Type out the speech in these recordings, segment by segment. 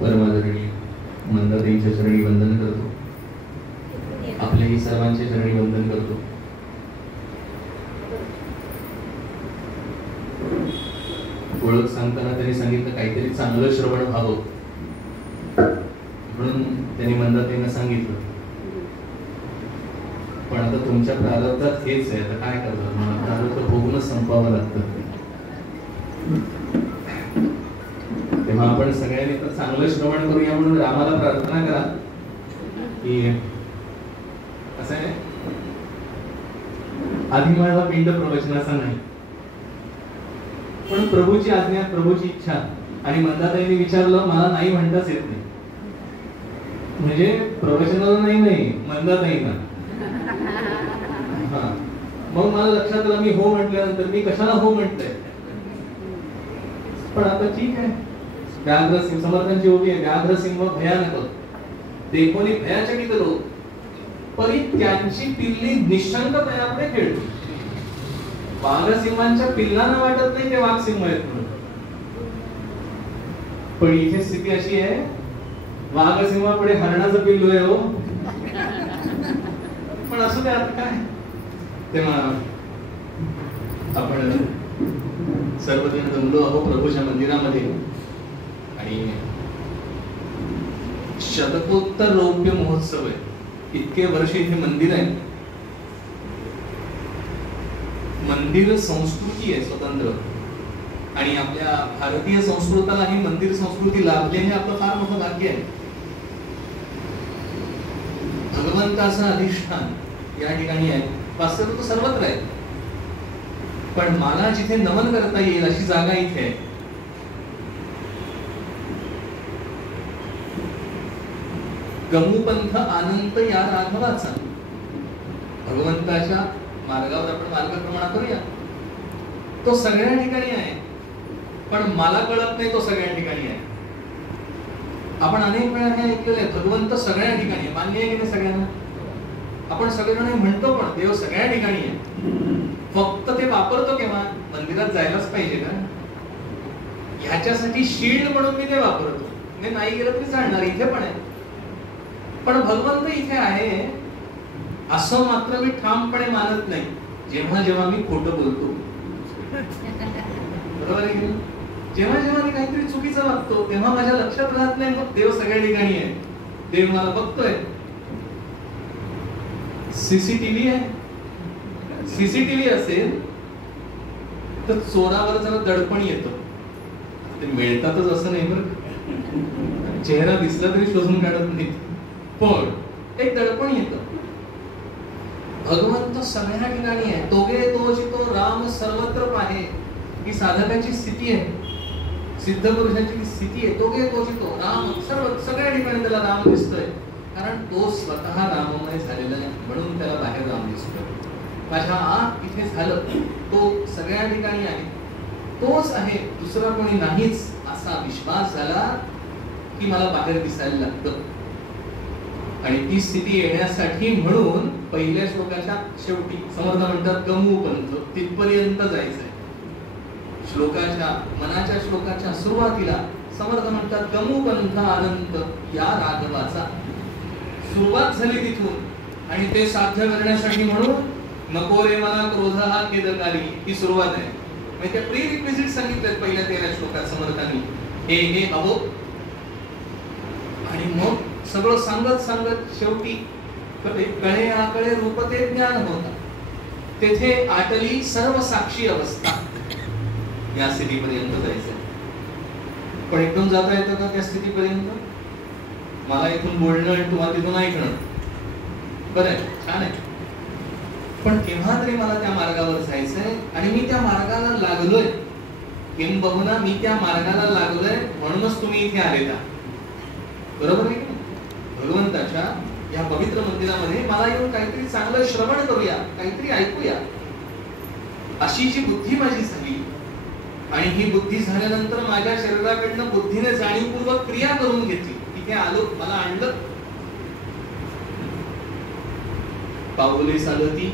परमादरणीय मंदाताईंच्या चरणी वंदन करतो. आपल्याही सर्वांचे चरणी वंदन करतो. ओळख सांगताना त्यांनी सांगितलं काहीतरी चांगलं श्रवण व्हावं म्हणून त्यांनी मंदाताईंना सांगितलं. पण आता तुमच्या प्रारब्धात हेच आहे, आता काय करणार, मला प्रारब्ध भोगूनच संपावं लागतं. तेव्हा आपण सगळ्यांनी तर चांगलं श्रवण करूया म्हणून रामाला प्रार्थना करा की असं आहे, आधी माझा पिंड प्रवचनाचा नाही, पण प्रभूची आज्ञा, प्रभूची इच्छा. आणि मंदाताईंनी विचारलं, मला नाही म्हणताच येत नाही. म्हणजे प्रवचनाला नाही मंदाताईंना. हा, मग मला लक्षात आलं, मी हो म्हटल्यानंतर मी कशाला हो म्हटलंय. पण आता ठीक आहे, व्याघ्रसिंह समर्थांची ओवी आहे, व्याघ्रसिंह भयानक देखोनी भयाचकित लोक, परी त्यांची पिल्ली निशंकपणापुढे खेळली. वाघसिंहांच्या पिल्लांना वाटत नाही ते वाघसिंह आहेत म्हणून. पण इथे स्थिती अशी आहे, वाघसिंहापुढे हरणाचं पिल्लू आहे हो. पण असं ते आता काय. तेव्हा आपण सर्वजण जमलो आहो प्रभूच्या मंदिरामध्ये आणि शतकोत्तर रौप्य महोत्सव आहे. इतके वर्ष इथे मंदिर आहे. मंदिर संस्कृती आहे स्वतंत्र, आणि आपल्या भारतीय संस्कृताला ही मंदिर संस्कृती लाभली हे आपलं फार मोठं भाग्य आहे. भगवंताचं अधिष्ठान या ठिकाणी आहे, वास्तव तो सर्वत्र आहे. पण मला जिथे नमन करता येईल अशी जागा इथे आहे. गमुपंथ आनंद या राघवाचा. भगवंताच्या मार्गावर आपण मार्गक्रमणा करूया. तो सगळ्या ठिकाणी आहे, पण मला कळत नाही तो सगळ्या ठिकाणी आहे. आपण अनेक वेळा हे ऐकलेलं आहे, भगवंत सगळ्या ठिकाणी. मान्य आहे की नाही सगळ्यांना? आपण सगळेजण म्हणतो पण देव सगळ्या ठिकाणी आहे. फक्त ते वापरतो केव्हा? मंदिरात जायलाच पाहिजे का? ह्याच्यासाठी शील्ड म्हणून मी ते वापरतो. मी नाही गेलं तरी चालणार, इथे पण आहे. पण भगवंत इथे आहे असं मात्र मी ठामपणे मानत नाही, जेव्हा जेव्हा मी खोटं बोलतो. बरोबर आहे की? जेव्हा जेव्हा मी काहीतरी चुकीचं वागतो तेव्हा माझ्या लक्षात राहत नाही मग देव सगळ्या ठिकाणी आहे, देव मला बघतोय. सीसीटीव्ही आहे. सीसीटीव्ही असेल तर चोरावर जरा दडपण येतं. ते मिळतातच असं नाही बरं. चेहरा दिसला तरी शोधून काढत नाही, पण एक दडपण येतं. भगवंत सगळ्या ठिकाणी आहे. तोगे तोजितो राम सर्वत्र पाहे, ही साधकाची स्थिती आहे, सिद्ध पुरुषाची स्थिती आहे. तोगे तोजितो राम सगळ्या ठिकाणी त्याला राम दिसतोय, कारण तो स्वतः राममय झालेला आहे, म्हणून त्याला बाहेर राम दिसतोय. माझ्या आत इथे झालं, तो सगळ्या ठिकाणी आहे, तोच आहे, दुसरा कोणी नाहीच, असा विश्वास झाला की मला बाहेर दिसायला लागतं. आणि ती स्थिती येण्यासाठी म्हणून पहिल्या श्लोकाच्या शेवटी समर्थ म्हणतात गमू पंथ, तिथपर्यंत जायचंय. श्लोकाच्या मनाच्या श्लोकाच्या सुरुवातीला समर्थ म्हणतात गमू पंथ अनंत या राघवाचा. सुरुवात झाली तिथून, आणि ते साध्य करण्यासाठी म्हणून नको रे मला क्रोध हा खेदकारी, ही सुरुवात आहे. म्हणजे त्या प्री रिक्विजिट सांगितलेत पहिल्या 13 श्लोकात समर्थांनी, हे हवं. आणि मग सगळं सांगत सांगत शेवटी कळे आकळे रूप ते ज्ञान होता, तेथे आटली सर्व साक्षी अवस्था. या स्थितीपर्यंत जायचं. पण एकदम जाता येतं का त्या स्थितीपर्यंत? मला इथून बोलणं आणि तुम्हाला तिथून ऐकणं बरं आहे, छान आहे, पण केव्हा तरी मला त्या मार्गावर जायचंय आणि मी त्या मार्गाला लागलोय. किंबहुना मी त्या मार्गाला लागलोय म्हणूनच तुम्ही इथे आले का? बरोबर आहे की? भगवंताच्या या पवित्र मंदिरामध्ये मला येऊन काहीतरी चांगलं श्रवण करूया, काहीतरी ऐकूया, अशी जी बुद्धी माझी झाली. आणि ही बुद्धी झाल्यानंतर माझ्या शरीराकडनं बुद्धीने जाणीवपूर्वक क्रिया करून घेतली. इथे आलो, मला आणलं, पाऊले चालती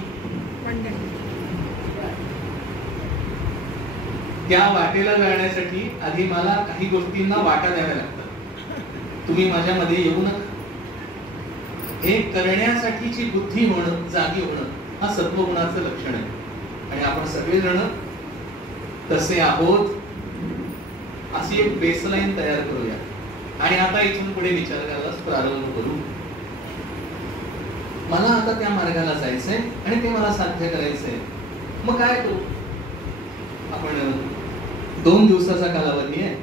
त्या वाटेला जाण्यासाठी आधी मला काही गोष्टींना वाटा द्याव्या लागतात. तुम्ही माझ्यामध्ये येऊ नका. हे करण्यासाठीची बुद्धी होणं, जागी होणं, हा सत्वगुणाचं लक्षण आहे. आणि आपण सगळेजण तसे आहोत, अशी एक बेसलाईन तयार करूया आणि आता इथून पुढे विचार करायला प्रारंभ करू. मला आता त्या मार्गाला जायचंय आणि ते मला साध्य करायचंय. मग काय करू? आपण 2 दिवसाचा कालावधी आहे,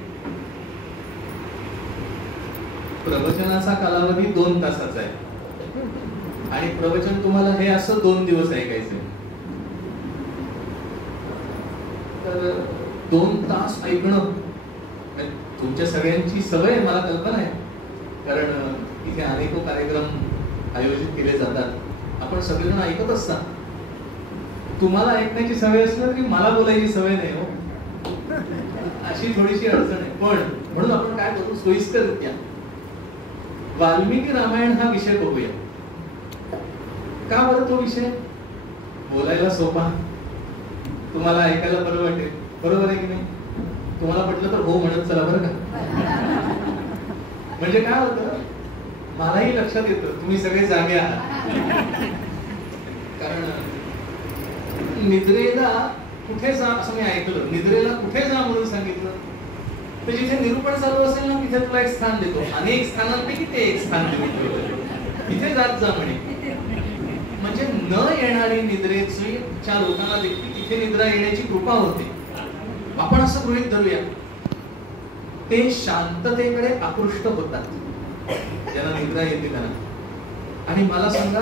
प्रवचनाचा कालावधी 2 तासाचा आहे, आणि प्रवचन तुम्हाला हे असं 2 दिवस ऐकायचंय. तर 2 तास ऐकणं तुमच्या सगळ्यांची सवय आहे, मला कल्पना आहे, कारण इथे अनेक कार्यक्रम आयोजित केले जातात. आपण सगळेजण ऐकत असता. तुम्हाला ऐकण्याची सवय असणार की मला बोलायची सवय नाही हो, अशी थोडीशी अडचण आहे. पण म्हणून आपण काय करू, सोयीस्कररित्या वाल्मिकी रामायण हा विषय बघूया. का बरं तो विषय? बोलायला सोपा, तुम्हाला ऐकायला बरं वाटेल, बरोबर आहे की नाही? तुम्हाला पटलं तर हो म्हणत चला बरं का. म्हणजे काय होतं, मलाही लक्षात येतं तुम्ही सगळे जागे आहात. कारण निद्रेला कुठे जा असं मी ऐकलं, निद्रेला कुठे जा म्हणून सांगितलं तर जिथे निरूपण चालू असेल ना तिथे तुला एक स्थान देतो, अनेक स्थानांपैकी ते एक स्थान देतो, तिथे जात जा म्हणे. म्हणजे न येणारी निद्रेची च्या लोकांना देखील तिथे निद्रा येण्याची कृपा होते. आपण असं गृहीत धरूया, ते शांततेकडे आकृष्ट होतात ज्यांना निद्रा येते त्यांना. आणि मला सांगा,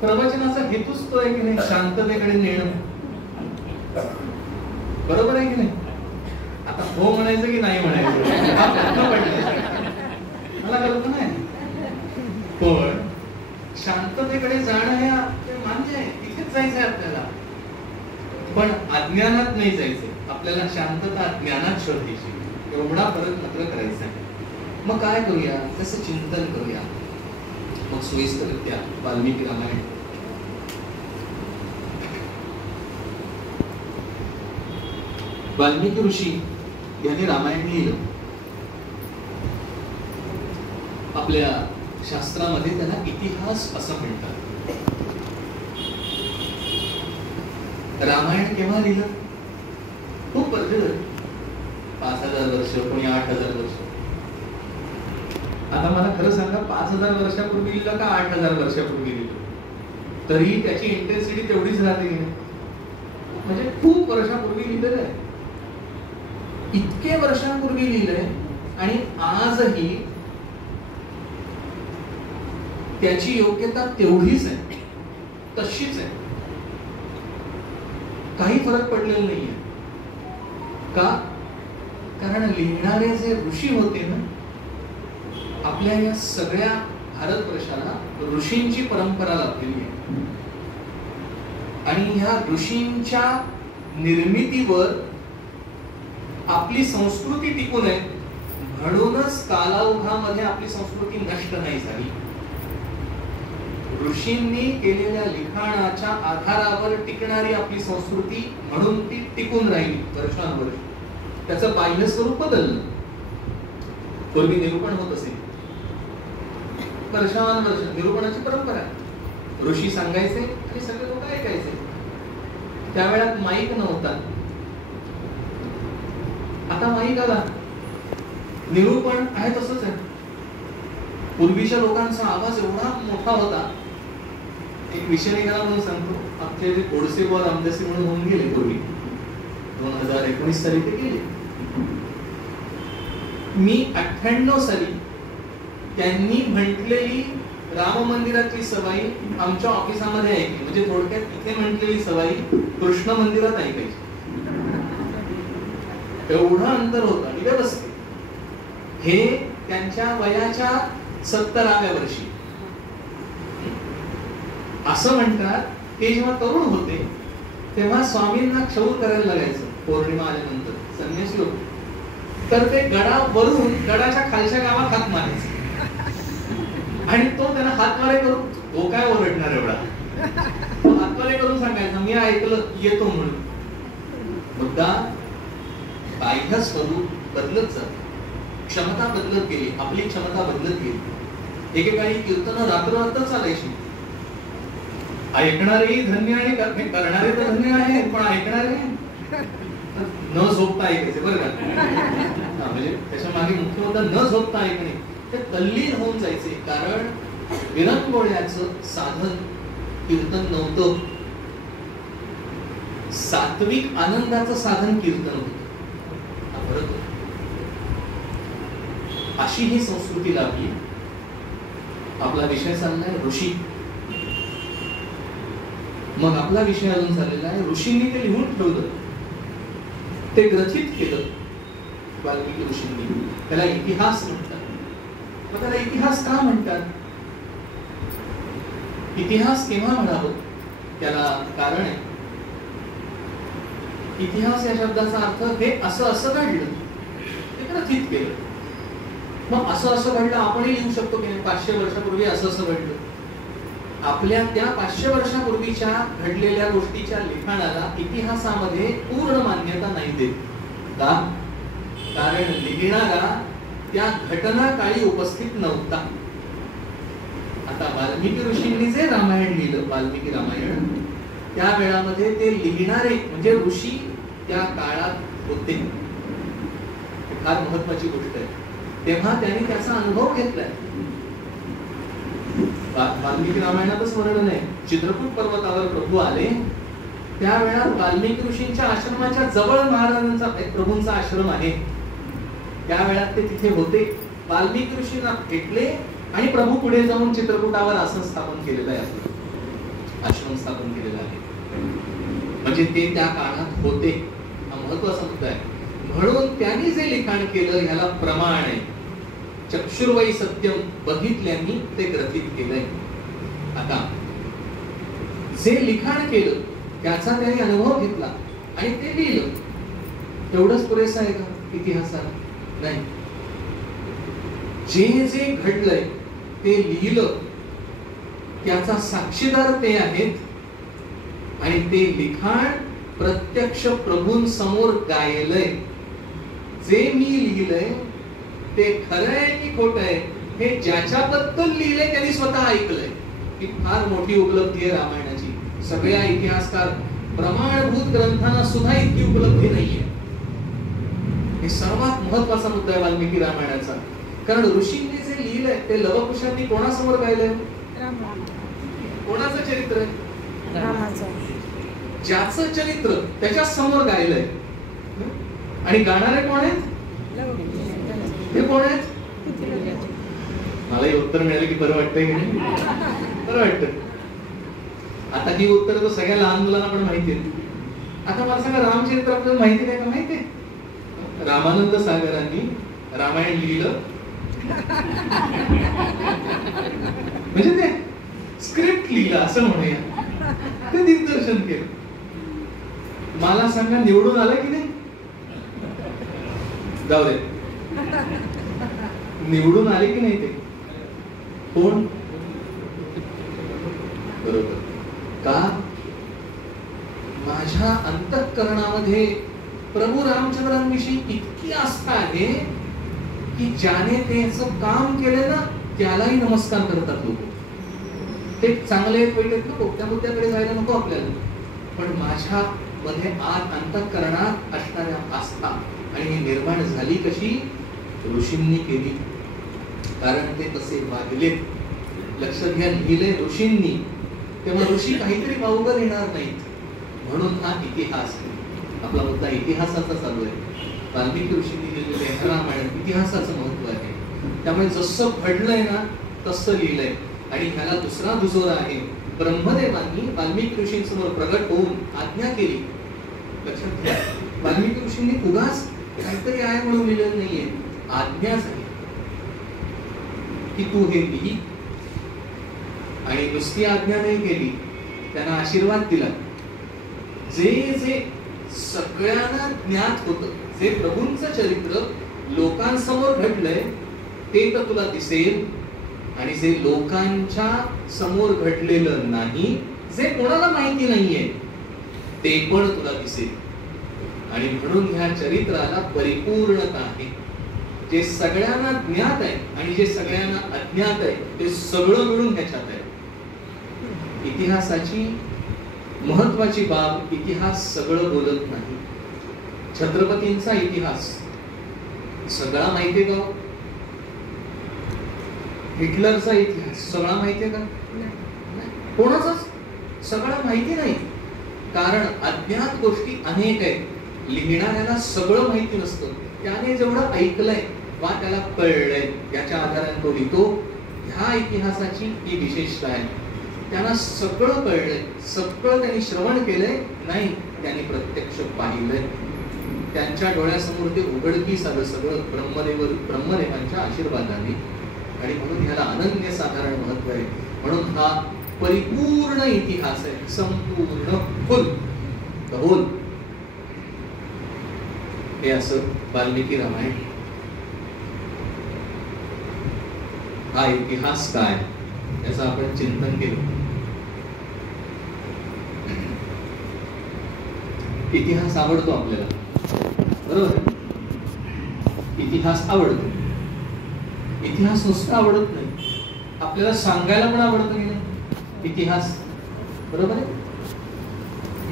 प्रवचनाचा हेतूच तो आहे की नाही, शांततेकडे नेणं, बरोबर आहे की नाही? आता हो म्हणायचं की नाही म्हणायचं हा प्रश्न पडला, मला कल्पना आहे. पण शांततेकडे जाणं हे मान्य आहे, तिथेच जायचंय आपल्याला, पण अज्ञानात नाही जायचंय. आपल्याला शांतता ज्ञानात शोधायची, एवढा फरक मात्र करायचा आहे. मग काय करूया, कसं चिंतन करूया? मग सोयीस्कररित्या वाल्मिकी रामायण. वाल्मिकी ऋषी यांनी रामायण लिहिलं. आपल्या शास्त्रामध्ये त्याला इतिहास असं म्हणतात. रामायण केव्हा लिहिलं? खूप वर्ष, 5000 वर्ष, कोणी 8000 वर्ष. आता मला खरं सांगा, 5000 वर्षापूर्वी लिहिलं का 8000 वर्षापूर्वी लिहिलं, तरी त्याची इंटेन्सिटी तेवढीच राहते. म्हणजे खूप वर्षापूर्वी लिहिलेलं आहे, इतके वर्षांपूर्वी लिहिलंय. आणि आजही त्याची योग्यता तेवढीच आहे, तशीच आहे, काही फरक पडलेला नाहीये. का? कारण लिहिणारे जे ऋषी होते ना, आपल्या या सगळ्या भारतवर्षाला ऋषींची परंपरा लाभलेली आहे आणि ह्या ऋषींच्या निर्मितीवर आपली संस्कृती टिकून आहे. म्हणूनच कालाओघामध्ये आपली संस्कृती नष्ट नाही झाली. ऋषींनी केलेल्या लिखाणाच्या आधारावर टिकणारी आपली संस्कृती, म्हणून ती टिकून राहिली वर्षानुवर्ष. त्याचं बाह्य स्वरूप बदललं. पूर्वी निरूपण होत असे, वर्षानुवर्ष निरूपणाची परंपरा, ऋषी सांगायचे आणि सगळे लोक ऐकायचे. त्यावेळात माईक नव्हता, आता माईक आला. निरूपण आहे तसंच आहे. पूर्वीच्या लोकांचा आवाज एवढा मोठा होता. एक विषय निघाला म्हणून सांगतो. आमचे जे गोडसे व रामदासी म्हणून होऊन गेले पूर्वी, 2019 साली ते गेले. मी 98 साली त्यांनी म्हटलेली राम मंदिरातली सवाई आमच्या ऑफिसामध्ये ऐकली. म्हणजे थोडक्यात इथे म्हटलेली सवाई कृष्ण मंदिरात ऐकायची. एवढं अंतर होतं आणि व्यवस्थित. हे त्यांच्या वयाच्या 70व्या वर्षी. असं म्हणतात की जेव्हा तरुण होते तेव्हा स्वामींना क्षौर करायला लागायचं. पौर्णिमा आल्यानंतर संन्यासी होते तर ते गडावरून गडाच्या खालच्या गावात हात मारायचे आणि तो त्यांना हातवारे करून, तो काय ओरडणार एवढा, तो हातवारे करून सांगायचा मी ऐकलं, येतो म्हणून. मुद्दा बाह्य स्वरूप बदलत जात, क्षमता बदलत गेली, आपली क्षमता बदलत गेली. एकेकाळी कीर्तन रात्र चालायची. ऐकणारेही धन्य आणि करणारे तर धन्य आहे, पण ऐकणारे न झोपता ऐकायचे बरं का. म्हणजे त्याच्या मागे मुख्य होता न झोपता ऐकणे. ते तल्लीन होऊन जायचे, कारण विरंगुळ्याचं साधन कीर्तन नव्हतं. सात्विक आनंदाचं साधन कीर्तन होतं. अशी ही संस्कृती लाभली. आपला विषय चाललाय ऋषी. मग आपला विषय अजून झालेला आहे, ऋषींनी ते लिहून ठेवलं, ते ग्रथित केलं वाल्मिकी ऋषींनी. त्याला इतिहास म्हणतात. मग त्याला इतिहास का म्हणतात? इतिहास केव्हा म्हणावं त्याला कारण आहे. इतिहास या शब्दाचा अर्थ हे असं असं घडलं, ते ग्रथित केलं. मग असं असं घडलं आपणही लिहू शकतो की 500 वर्षापूर्वी असं असं घडलं. आपल्या त्या 500 वर्षापूर्वीच्या घडलेल्या गोष्टीच्या लिखाणाला इतिहासामध्ये पूर्ण मान्यता नाही देत. का? कारण लिहिणारा त्या घटना काळी उपस्थित नव्हता. आता वाल्मिकी ऋषींनी जे रामायण लिहिलं, वाल्मिकी रामायण, त्या वेळामध्ये ते लिहिणारे म्हणजे ऋषी त्या काळात होते. फार महत्वाची गोष्ट आहे. तेव्हा त्यांनी त्याचा अनुभव घेतलाय. वाल्मिकी रामायणातच वर्णन आहे, चित्रकूट पर्वतावर प्रभू आले त्यावेळा वाल्मिकी ऋषींच्या आश्रमाच्या जवळ महाराजांचा प्रभूंचा आश्रम आहे. त्यावेळात ते तिथे होते. वाल्मिकी ऋषींना भेटले आणि प्रभू पुढे जाऊन चित्रकूटावर आसन स्थापन केलेलं आहे, आश्रम स्थापन केलेला आहे. म्हणजे ते त्या काळात होते. हा महत्वाचा मुद्दा आहे. म्हणून त्यांनी जे लिखाण केलं ह्याला प्रमाण आहे. चक्षुर्वै सत्यम, बघितल्यांनी ते ग्रथित केलंय. आता जे लिखाण केलं त्याचा त्यांनी अनुभव घेतला आणि ते लिहिलं. एवढंच पुरेसं आहे का इतिहासाला? नाही. जे जे घडलंय ते लिहिलं, त्याचा साक्षीदार ते आहेत आणि ते लिखाण प्रत्यक्ष प्रभूंसमोर गायलंय. जे मी लिहिलंय ते खरंय की खोटंय हे ज्याच्याबद्दल लिहिलंय त्यांनी स्वतः ऐकलंय. ही फार मोठी उपलब्धी आहे रामायणाची. सगळ्या इतिहासकार प्रमाणभूत ग्रंथांना सुद्धा इतकी उपलब्धी नाहीये. हे सर्वात महत्वाचा मुद्दा आहे वाल्मिकी रामायणाचा. कारण ऋषींनी जे लिहिलंय ते लवकुशांनी कोणासमोर गायलंय? कोणाचं चरित्र आहे? रामाचं. ज्याचं चरित्र त्याच्या समोर गायलंय. आणि गाणारे कोण आहेत? हे कोण आहेत? मलाही उत्तर मिळालं की बरं वाटतंय की नाही? बरं वाटतं. आता ही उत्तर तर सगळ्या लहान मुलांना पण माहिती आहे. आता मला सांगा, रामचरित्र आपल्याला माहिती नाही का? माहिती आहे. रामानंद सागरांनी रामायण लिहिलं म्हणजे ते स्क्रिप्ट लिहिलं असं म्हणूया, ते दिग्दर्शन केलं. मला सांगा, निवडून आलं की नाही? जाऊ दे, निवडून आले की नाही ते? कोण? बरोबर. का? माझ्या अंतःकरणामध्ये प्रभू रामचंद्रांविषयी इतकी आस्था आहे की ज्याने त्याचं काम केलं ना त्यालाही नमस्कार करतात लोक. ते चांगले पहिले नको, त्या मुद्द्याकडे जायला नको आपल्याला, पण माझ्या मध्ये आत अंतःकरणात असणाऱ्या आस्था आणि ही निर्माण झाली कशी? ऋषींनी केली. कारण ते तसे वागले. लक्षात घ्या, लिहिले ऋषींनी, तेव्हा ऋषी काहीतरी बावगं येणार नाहीत. म्हणून हा इतिहास, आपला मुद्दा इतिहासाचा चालू आहे. वाल्मिकी ऋषींनी लिहिलेले रामायण इतिहासाचं महत्व आहे. त्यामुळे जसं घडलंय ना तसं लिहिलंय. आणि ह्याला दुसरा दुजोरा आहे. ब्रह्मदेवांनी वाल्मिकी ऋषींसमोर प्रगट होऊन आज्ञा केली. लक्षात घ्या, वाल्मिकी ऋषींनी उगाच काहीतरी आहे म्हणून लिहिलेलं नाहीये, आज्ञा झाली की तू हे लिही. आणि नुसती आज्ञा नाही केली, त्यांना आशीर्वाद दिला. जे जे सगळ्यांना ज्ञात होतं, जे प्रभूंचं चरित्र लोकांसमोर घडलंय ते तर तुला दिसेल, आणि जे लोकांच्या समोर घडलेलं नाही, जे कोणाला माहिती नाहीये ते पण तुला दिसेल. आणि म्हणून ह्या चरित्राला परिपूर्णता आहे. जे सगळ्यांना ज्ञात आहे आणि जे सगळ्यांना अज्ञात आहे ते सगळं मिळून ह्याच्यात आहे. इतिहासाची महत्वाची बाब, इतिहास सगळं बोलत नाही. छत्रपतींचा इतिहास सगळा माहितीये का? हिटलरचा इतिहास सगळा माहितीये का? कोणाचाच सगळा माहिती नाही. कारण अज्ञात गोष्टी अनेक आहेत. लिहिणाऱ्याला सगळं माहिती नसतं. त्याने जेवढं ऐकलंय वा त्याला कळलंय याच्या आधाराने तो लिहितो. ह्या इतिहासाची ही विशेषता आहे. त्यांना सगळं कळलंय, सगळं त्यांनी श्रवण केलंय, नाही त्यांनी प्रत्यक्ष पाहिलंय. त्यांच्या डोळ्यासमोर ते उघडकीस आलं सगळं ब्रह्मदेवांच्या आशीर्वादाने. आणि म्हणून ह्याला अनन्यसाधारण महत्व आहे. म्हणून हा परिपूर्ण इतिहास आहे, संपूर्ण फुल होल. हे असं वाल्मिकी रामायण. हा इतिहास काय याचं आपण चिंतन केलं. इतिहास आवडतो आपल्याला, बरोबर? इतिहास आवडतो. इतिहास नुसता आवडत नाही, आपल्याला सांगायला पण आवडतं की नाही इतिहास, बरोबर आहे?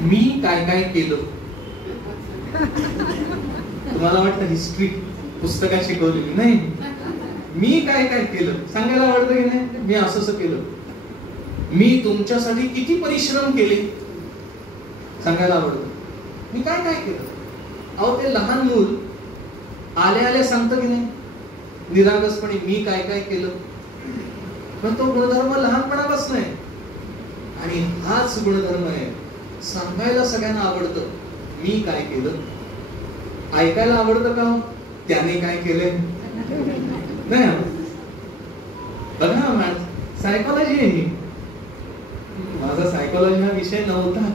मी काय काय केलं. तुम्हाला वाटतं हिस्ट्री पुस्तकात शिकवलेली नाही, मी काय काय केलं सांगायला आवडतं की नाही? मी असं केलं, मी तुमच्यासाठी किती परिश्रम केले सांगायला आवडतं. मी काय काय केलं. अहो ते लहान मूल आले आले सांगतं की नाही निरागसपणे मी काय काय केलं. पण तो गुणधर्म लहानपणापासून आहे. आणि हाच गुणधर्म आहे, सांगायला सगळ्यांना आवडतं मी काय केलं. ऐकायला आवडतं का त्याने काय केलंय? नाही. बघा, सायकोलॉजी आहे ही. माझा सायकोलॉजी हा विषय नव्हता,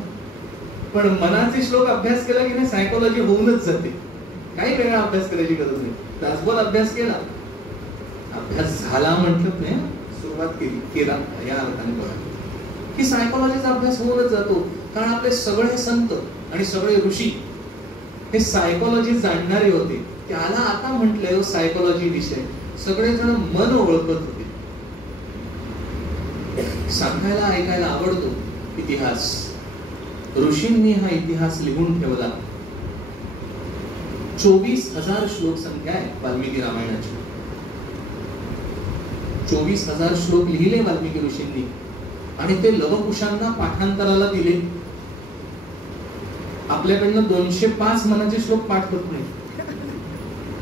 पण मनाचे श्लोक अभ्यास केला की नाही सायकोलॉजी होऊनच जाते. काही वेगळा अभ्यास करायची गरज नाही. तासभर अभ्यास केला, अभ्यास झाला म्हटलं नाही, सुरुवात केला या अर्थाने बघा की सायकोलॉजीचा अभ्यास होऊनच जातो. कारण आपले सगळे संत आणि सगळे ऋषी हे सायकोलॉजी जाणणारे होते. त्याला आता म्हटलंय सायकोलॉजी विषय. सगळेजण मन ओळखत होते. सांगायला ऐकायला आवडतो इतिहास. ऋषींनी हा इतिहास लिहून ठेवला. 24,000 श्लोक संख्या आहे वाल्मिकी रामायणाची. 24,000 श्लोक लिहिले वाल्मिकी ऋषींनी आणि ते लवकुशांना पाठांतराला दिले. आपल्याकडनं 205 मनाचे श्लोक पाठ होत नाही,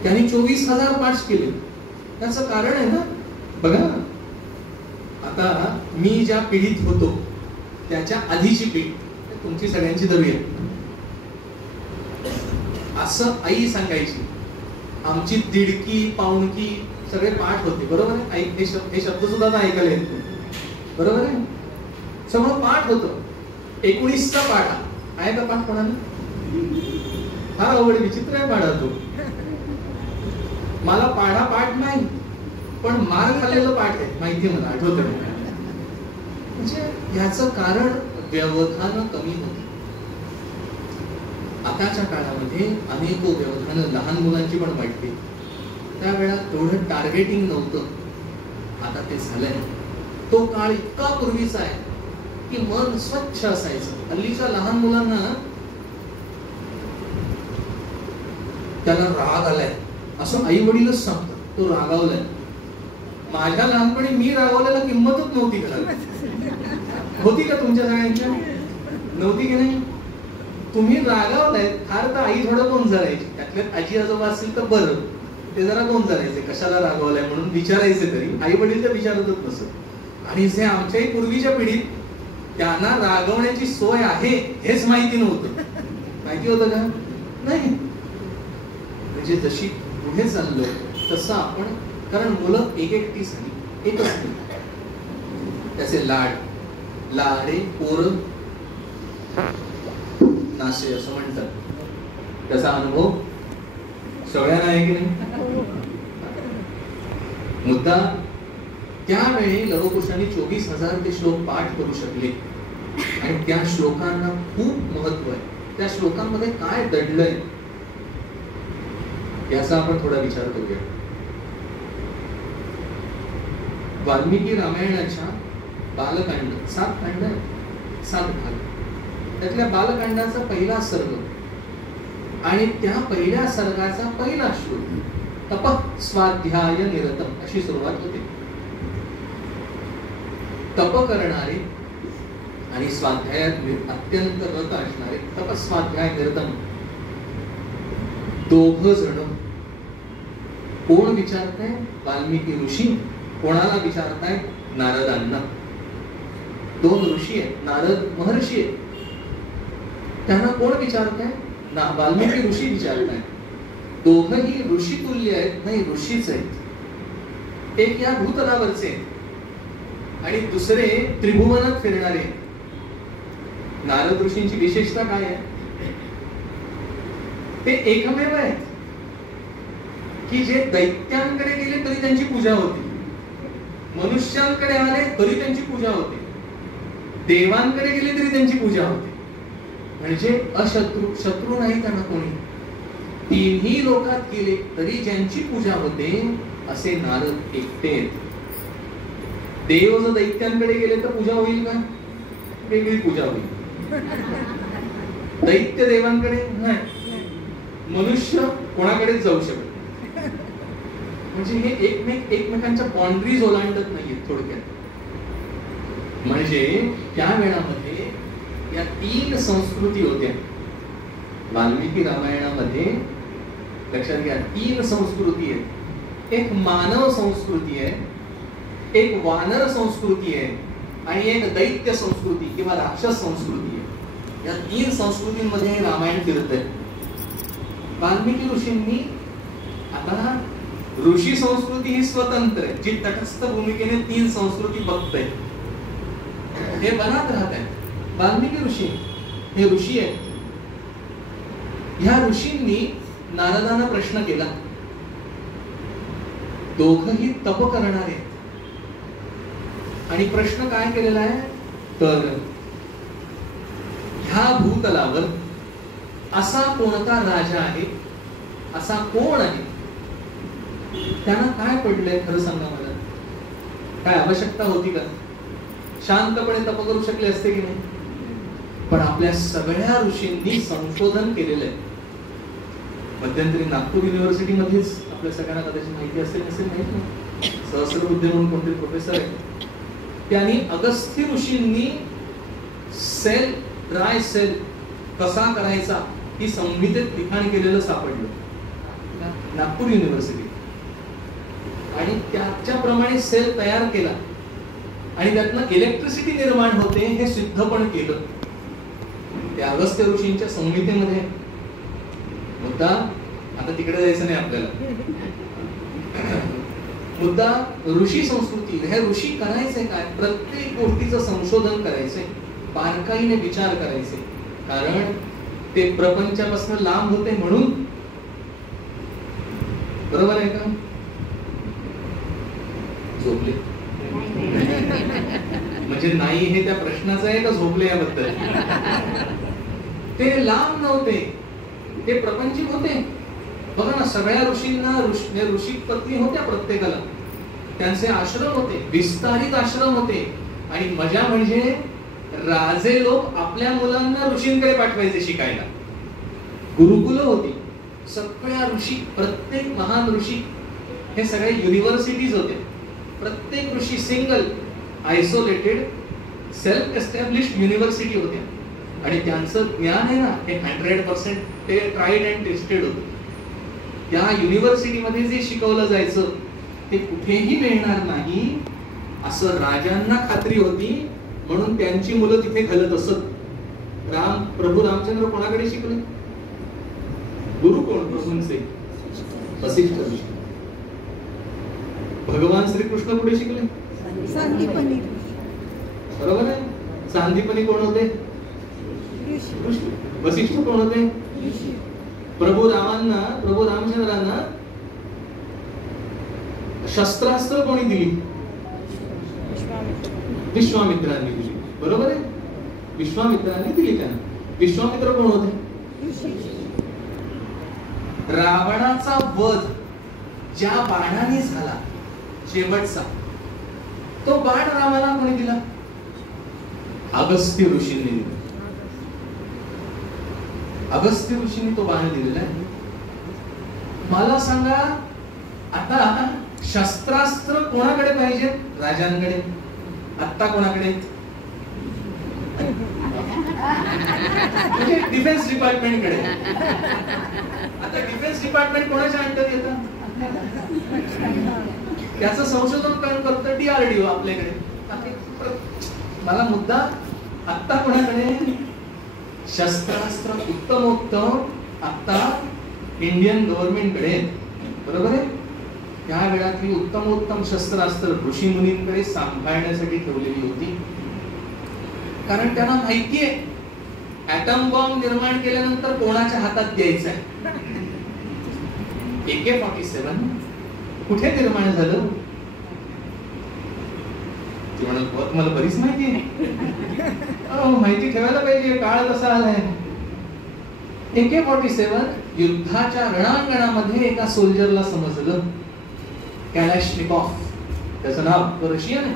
त्यांनी 24,000 पाठ केले. त्याचं कारण आहे ना, बघा, आता मी ज्या पिढीत होतो त्याच्या आधीची पिढी, तुमची सगळ्यांची धरूया, असं आई सांगायची. आमची दिडकी पाऊणकी सगळे पाठ होते, बरोबर आहे? हे शब्द सुद्धा आता ऐकायला येत नाही, बरोबर आहे? सगळं पाठ होतं. 19चा पाठ आहे का? पाठ कोणाला? फार अवघड विचित्र आहे पाढा तो. मला पाढा पाठ नाही, पण मार खाल्लेलं पाठ आहे, माहिती मला, आठवत. म्हणजे याचं कारण व्यवधान कमी होती. आताच्या काळामध्ये अनेक व्यवधानं लहान मुलांची पण वाटते. त्यावेळा तेवढं टार्गेटिंग नव्हतं, आता ते झालंय. तो काळ इतका पूर्वीचा आहे की मन स्वच्छ असायचं. हल्लीच्या लहान मुलांना त्याला राग आलाय असं आई वडीलच सांगतात, तो रागावलाय. माझ्या लहानपणी मी रागावल्याला किंमतच नव्हती घरात. होती का तुमच्या सगळ्यांच्या? नव्हती की नाही? तुम्ही रागावलाय फार तर आई थोडं गोंजारायची. त्यातल्यात आजी आजोबा असेल तर बरं, ते जरा गोंजारायचे, कशाला रागावलाय म्हणून विचारायचे. तरी आई वडील तर विचारतच नसत. आणि जे आमच्याही पूर्वीच्या पिढीत त्यांना रागवण्याची सोय आहे हेच माहिती नव्हतं. माहिती होतं का? नाही. म्हणजे जशी पुढे चाललो तसं आपण, कारण मुलं एकटी झाली, एकच नाही. त्याचे लाडे पोर नाशे असं म्हणतात. त्याचा अनुभव सगळ्यांना आहे की नाही? मुद्दा त्यावेळी लवकुशांनी 24,000 ते श्लोक पाठ करू शकले आणि त्या श्लोकांना खूप महत्व आहे. त्या श्लोकांमध्ये काय दडलंय याचा आपण थोडा विचार करूया. वाल्मिकी रामायणाच्या बालकांड 7 कांड, 7 भाग. त्यातल्या बालकांडाचा पहिला सर्ग आणि त्या पहिल्या सर्गाचा पहिला श्लोक तप स्वाध्याय निरतम अशी सुरुवात होते. तप करणारे आणि स्वाध्यायात अत्यंत रत असणारे, तपस्वाध्याय निरतम दोघ जण. कोण विचारताय? वाल्मिकी ऋषी. कोणाला विचारताय? नारदांना. 2 ऋषी आहेत, नारद महर्षी आहेत. त्यांना कोण विचारताय? वाल्मिकी ऋषी विचारताय. दोघही ऋषी तुल्य आहेत, नाही ऋषीच आहेत. एक या भूतलावरचे आणि दुसरे त्रिभुवनात फिरणारे. नारद ऋषींची विशेषता काय आहे? ते एकमेव आहेत की जे दैत्यांकडे गेले तरी त्यांची पूजा होती, मनुष्यांकडे आले तरी त्यांची पूजा होते, देवांकडे गेले तरी त्यांची पूजा होते. म्हणजे शत्रू नाही त्यांना कोणी. तिन्ही लोकात गेले तरी ज्यांची पूजा होते असे नारद एकटे. देव जर दैत्यांकडे गेले तर पूजा होईल का? वेगळी पूजा होईल. दैत्य देवांकडे नाही, मनुष्य कोणाकडेच जाऊ शकत. म्हणजे हे एकमेकांच्या बाउंड्रीज ओलांडत नाहीये थोडक्यात. म्हणजे त्या वेळामध्ये या 3 संस्कृती होत्या. वाल्मिकी रामायणामध्ये लक्षात घ्या 3 संस्कृती आहेत. एक मानव संस्कृती आहे, एक वानर संस्कृती आहे आणि एक दैत्य संस्कृती किंवा राक्षस संस्कृती आहे. या 3 संस्कृतींमध्ये रामायण फिरतंय. वाल्मिकी ऋषींनी, आता ऋषी संस्कृती ही स्वतंत्र आहे, जी तटस्थ भूमिकेने 3 संस्कृती बघतंय. हे बनात राहत आहे. वाल्मिकी ऋषी हे ऋषी आहेत. ह्या ऋषींनी नारदांना प्रश्न केला. दोघही तप करणारे आणि प्रश्न काय केलेला आहे तर ह्या भूतलावर असा कोणता राजा आहे, असा कोण आहे, त्यांना काय पडलंय खरं सांगा मला. काय आवश्यकता होती का? शांतपणे तप करू शकले असते की नाही? पण आपल्या सगळ्या ऋषींनी संशोधन केलेलं आहे. मध्यंतरी नागपूर युनिव्हर्सिटी मध्येच आपल्या सगळ्यांना कदाचित माहिती असेल नसेल माहित नाही, सहस्रबुद्धे म्हणून कोणतरी प्रोफेसर आहे, त्यांनी अगस्त्य ऋषींनी ड्राय सेल कसा करायचा ही संहितेत लिखाण केलेलं सापडलं नागपूर युनिव्हर्सिटी. आणि त्याच्याप्रमाणे सेल तयार केला आणि त्यातनं इलेक्ट्रिसिटी निर्माण होते हे सिद्ध पण केलं. त्या अगस्त्य ऋषींच्या संहितेमध्ये मुद्दा, आता तिकडे जायचं नाही आपल्याला, मुद्दा ऋषी संस्कृती. हे ऋषी करायचंय काय? प्रत्येक गोष्टीचं संशोधन करायचंय, बारकाईने विचार करायचे, कारण ते प्रपंचापासून लांब होते म्हणून. बरोबर आहे का? झोपले म्हणजे नाही हे त्या प्रश्नाचं आहे का झोपले याबद्दल? ते लांब नव्हते, ते प्रपंचिक होते. बघा ना, सगळ्या ऋषींना ऋषी पत्नी होत्या प्रत्येकाला, त्यांचे आश्रम होते, विस्तारित आश्रम होते. आणि मजा म्हणजे राजे लोक आपल्या मुलांना ऋषींकडे पाठवायचे शिकायला. गुरुकुल होती. सगळ्या ऋषी, प्रत्येक महान ऋषी हे सगळे युनिव्हर्सिटीज होते. प्रत्येक ऋषी single, isolated, self established university होत्या. आणि त्यांचं ज्ञान आहे ना, हे 100% ते ट्राईड अँड टेस्टेड होतं. त्या युनिव्हर्सिटीमध्ये जे शिकवलं जायचं ते कुठेही मिळणार नाही असं राजांना खात्री होती, म्हणून त्यांची मुलं तिथे घालत असत. प्रभू रामचंद्र कोणाकडे शिकले? गुरु कोण? प्रभूंचे वसिष्ठ ऋषी. भगवान श्रीकृष्ण कुठे शिकले? सांदीपनी. बरोबर आहे. सांदीपनी कोण होते? वसिष्ठ कोण होते? प्रभू रामचंद्रांना शस्त्रास्त्र कोणी दिली? विश्वामित्रांनी दिली. बरोबर आहे. विश्वामित्रांनी दिली त्यांना. विश्वामित्र कोण होते? रावणाचा वध ज्या बाणाने झाला शेवटचा, तो बाण रामाला कोणी दिला? अगस्त्य ऋषींनी दिला. अगस्त्य ऋषींनी तो बाण दिलेला आहे. मला सांगा, आता शस्त्रास्त्र कोणाकडे पाहिजे? राजांकडे. आता कोणाकडे? म्हणजे डिफेन्स डिपार्टमेंट कडे. आता डिफेन्स डिपार्टमेंट कोणाच्या अंडर येतं? त्याचं संशोधन करत DRDO आपल्याकडे. मला मुद्दा, आता कोणाकडे? शस्त्रास्त्र उत्तमोत्तम आता इंडियन गव्हर्नमेंट कडे. बरोबर आहे. त्या वेळातली उत्तमोत्तम शस्त्रास्त्र ऋषी मुनींकडे सांभाळण्यासाठी ठेवलेली होती. कारण त्यांना माहितीये ऍटम बॉम्ब निर्माण केल्यानंतर कोणाच्या हातात द्यायचा आहे. AK-47 कुठे निर्माण झालं? ती म्हणत, मला बरीच माहिती आहे. माहिती ठेवायला पाहिजे, काळ कसा आलाय. AK-47 युद्धाच्या रणांगणामध्ये एका सोल्जरला समजलं. कॅलाश्निकॉफ त्याचं नाव, रशियन आहे.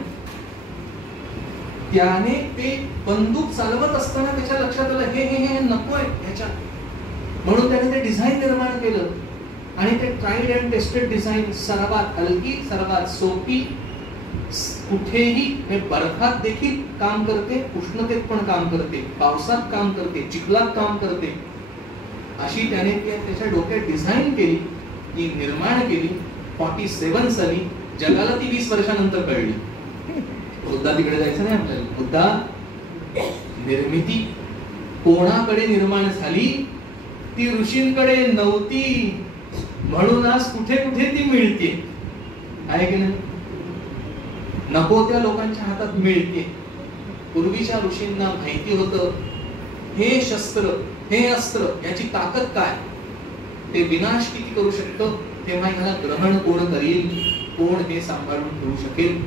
त्याने ते बंदूक चालवत असताना त्याच्या लक्षात आलं हे नकोय ह्याच्यात, म्हणून त्याने ते डिझाईन निर्माण केलं. आणि ते ट्राईड अँड टेस्टेड डिझाईन, सर्वात हलकी, सर्वात सोपी, कुठेही बर्फात देखील काम करते, उष्णतेत पण काम करते, पावसात काम करते, चिखलात काम करते, अशी त्याने त्याच्या डोक्यात डिझाईन केली, ती निर्माण केली. 47 साली जगाला ती 20 वर्षानंतर कळली. मुद्दा तिकडे जायचं नाही आपल्याला. मुद्दा निर्मिती कोणाकडे निर्माण झाली? ती ऋषींकडे नव्हती, म्हणून आज कुठे कुठे ती मिळते. आहे की नाही? नको त्या लोकांच्या हातात मिळते. पूर्वीच्या ऋषींना माहिती होतं हे शस्त्र, हे अस्त्र, याची ताकद काय, ते विनाश किती करू शकतं, तेव्हा ह्याला ग्रहण कोण करील, कोण हे सांभाळून ठेवू शकेल.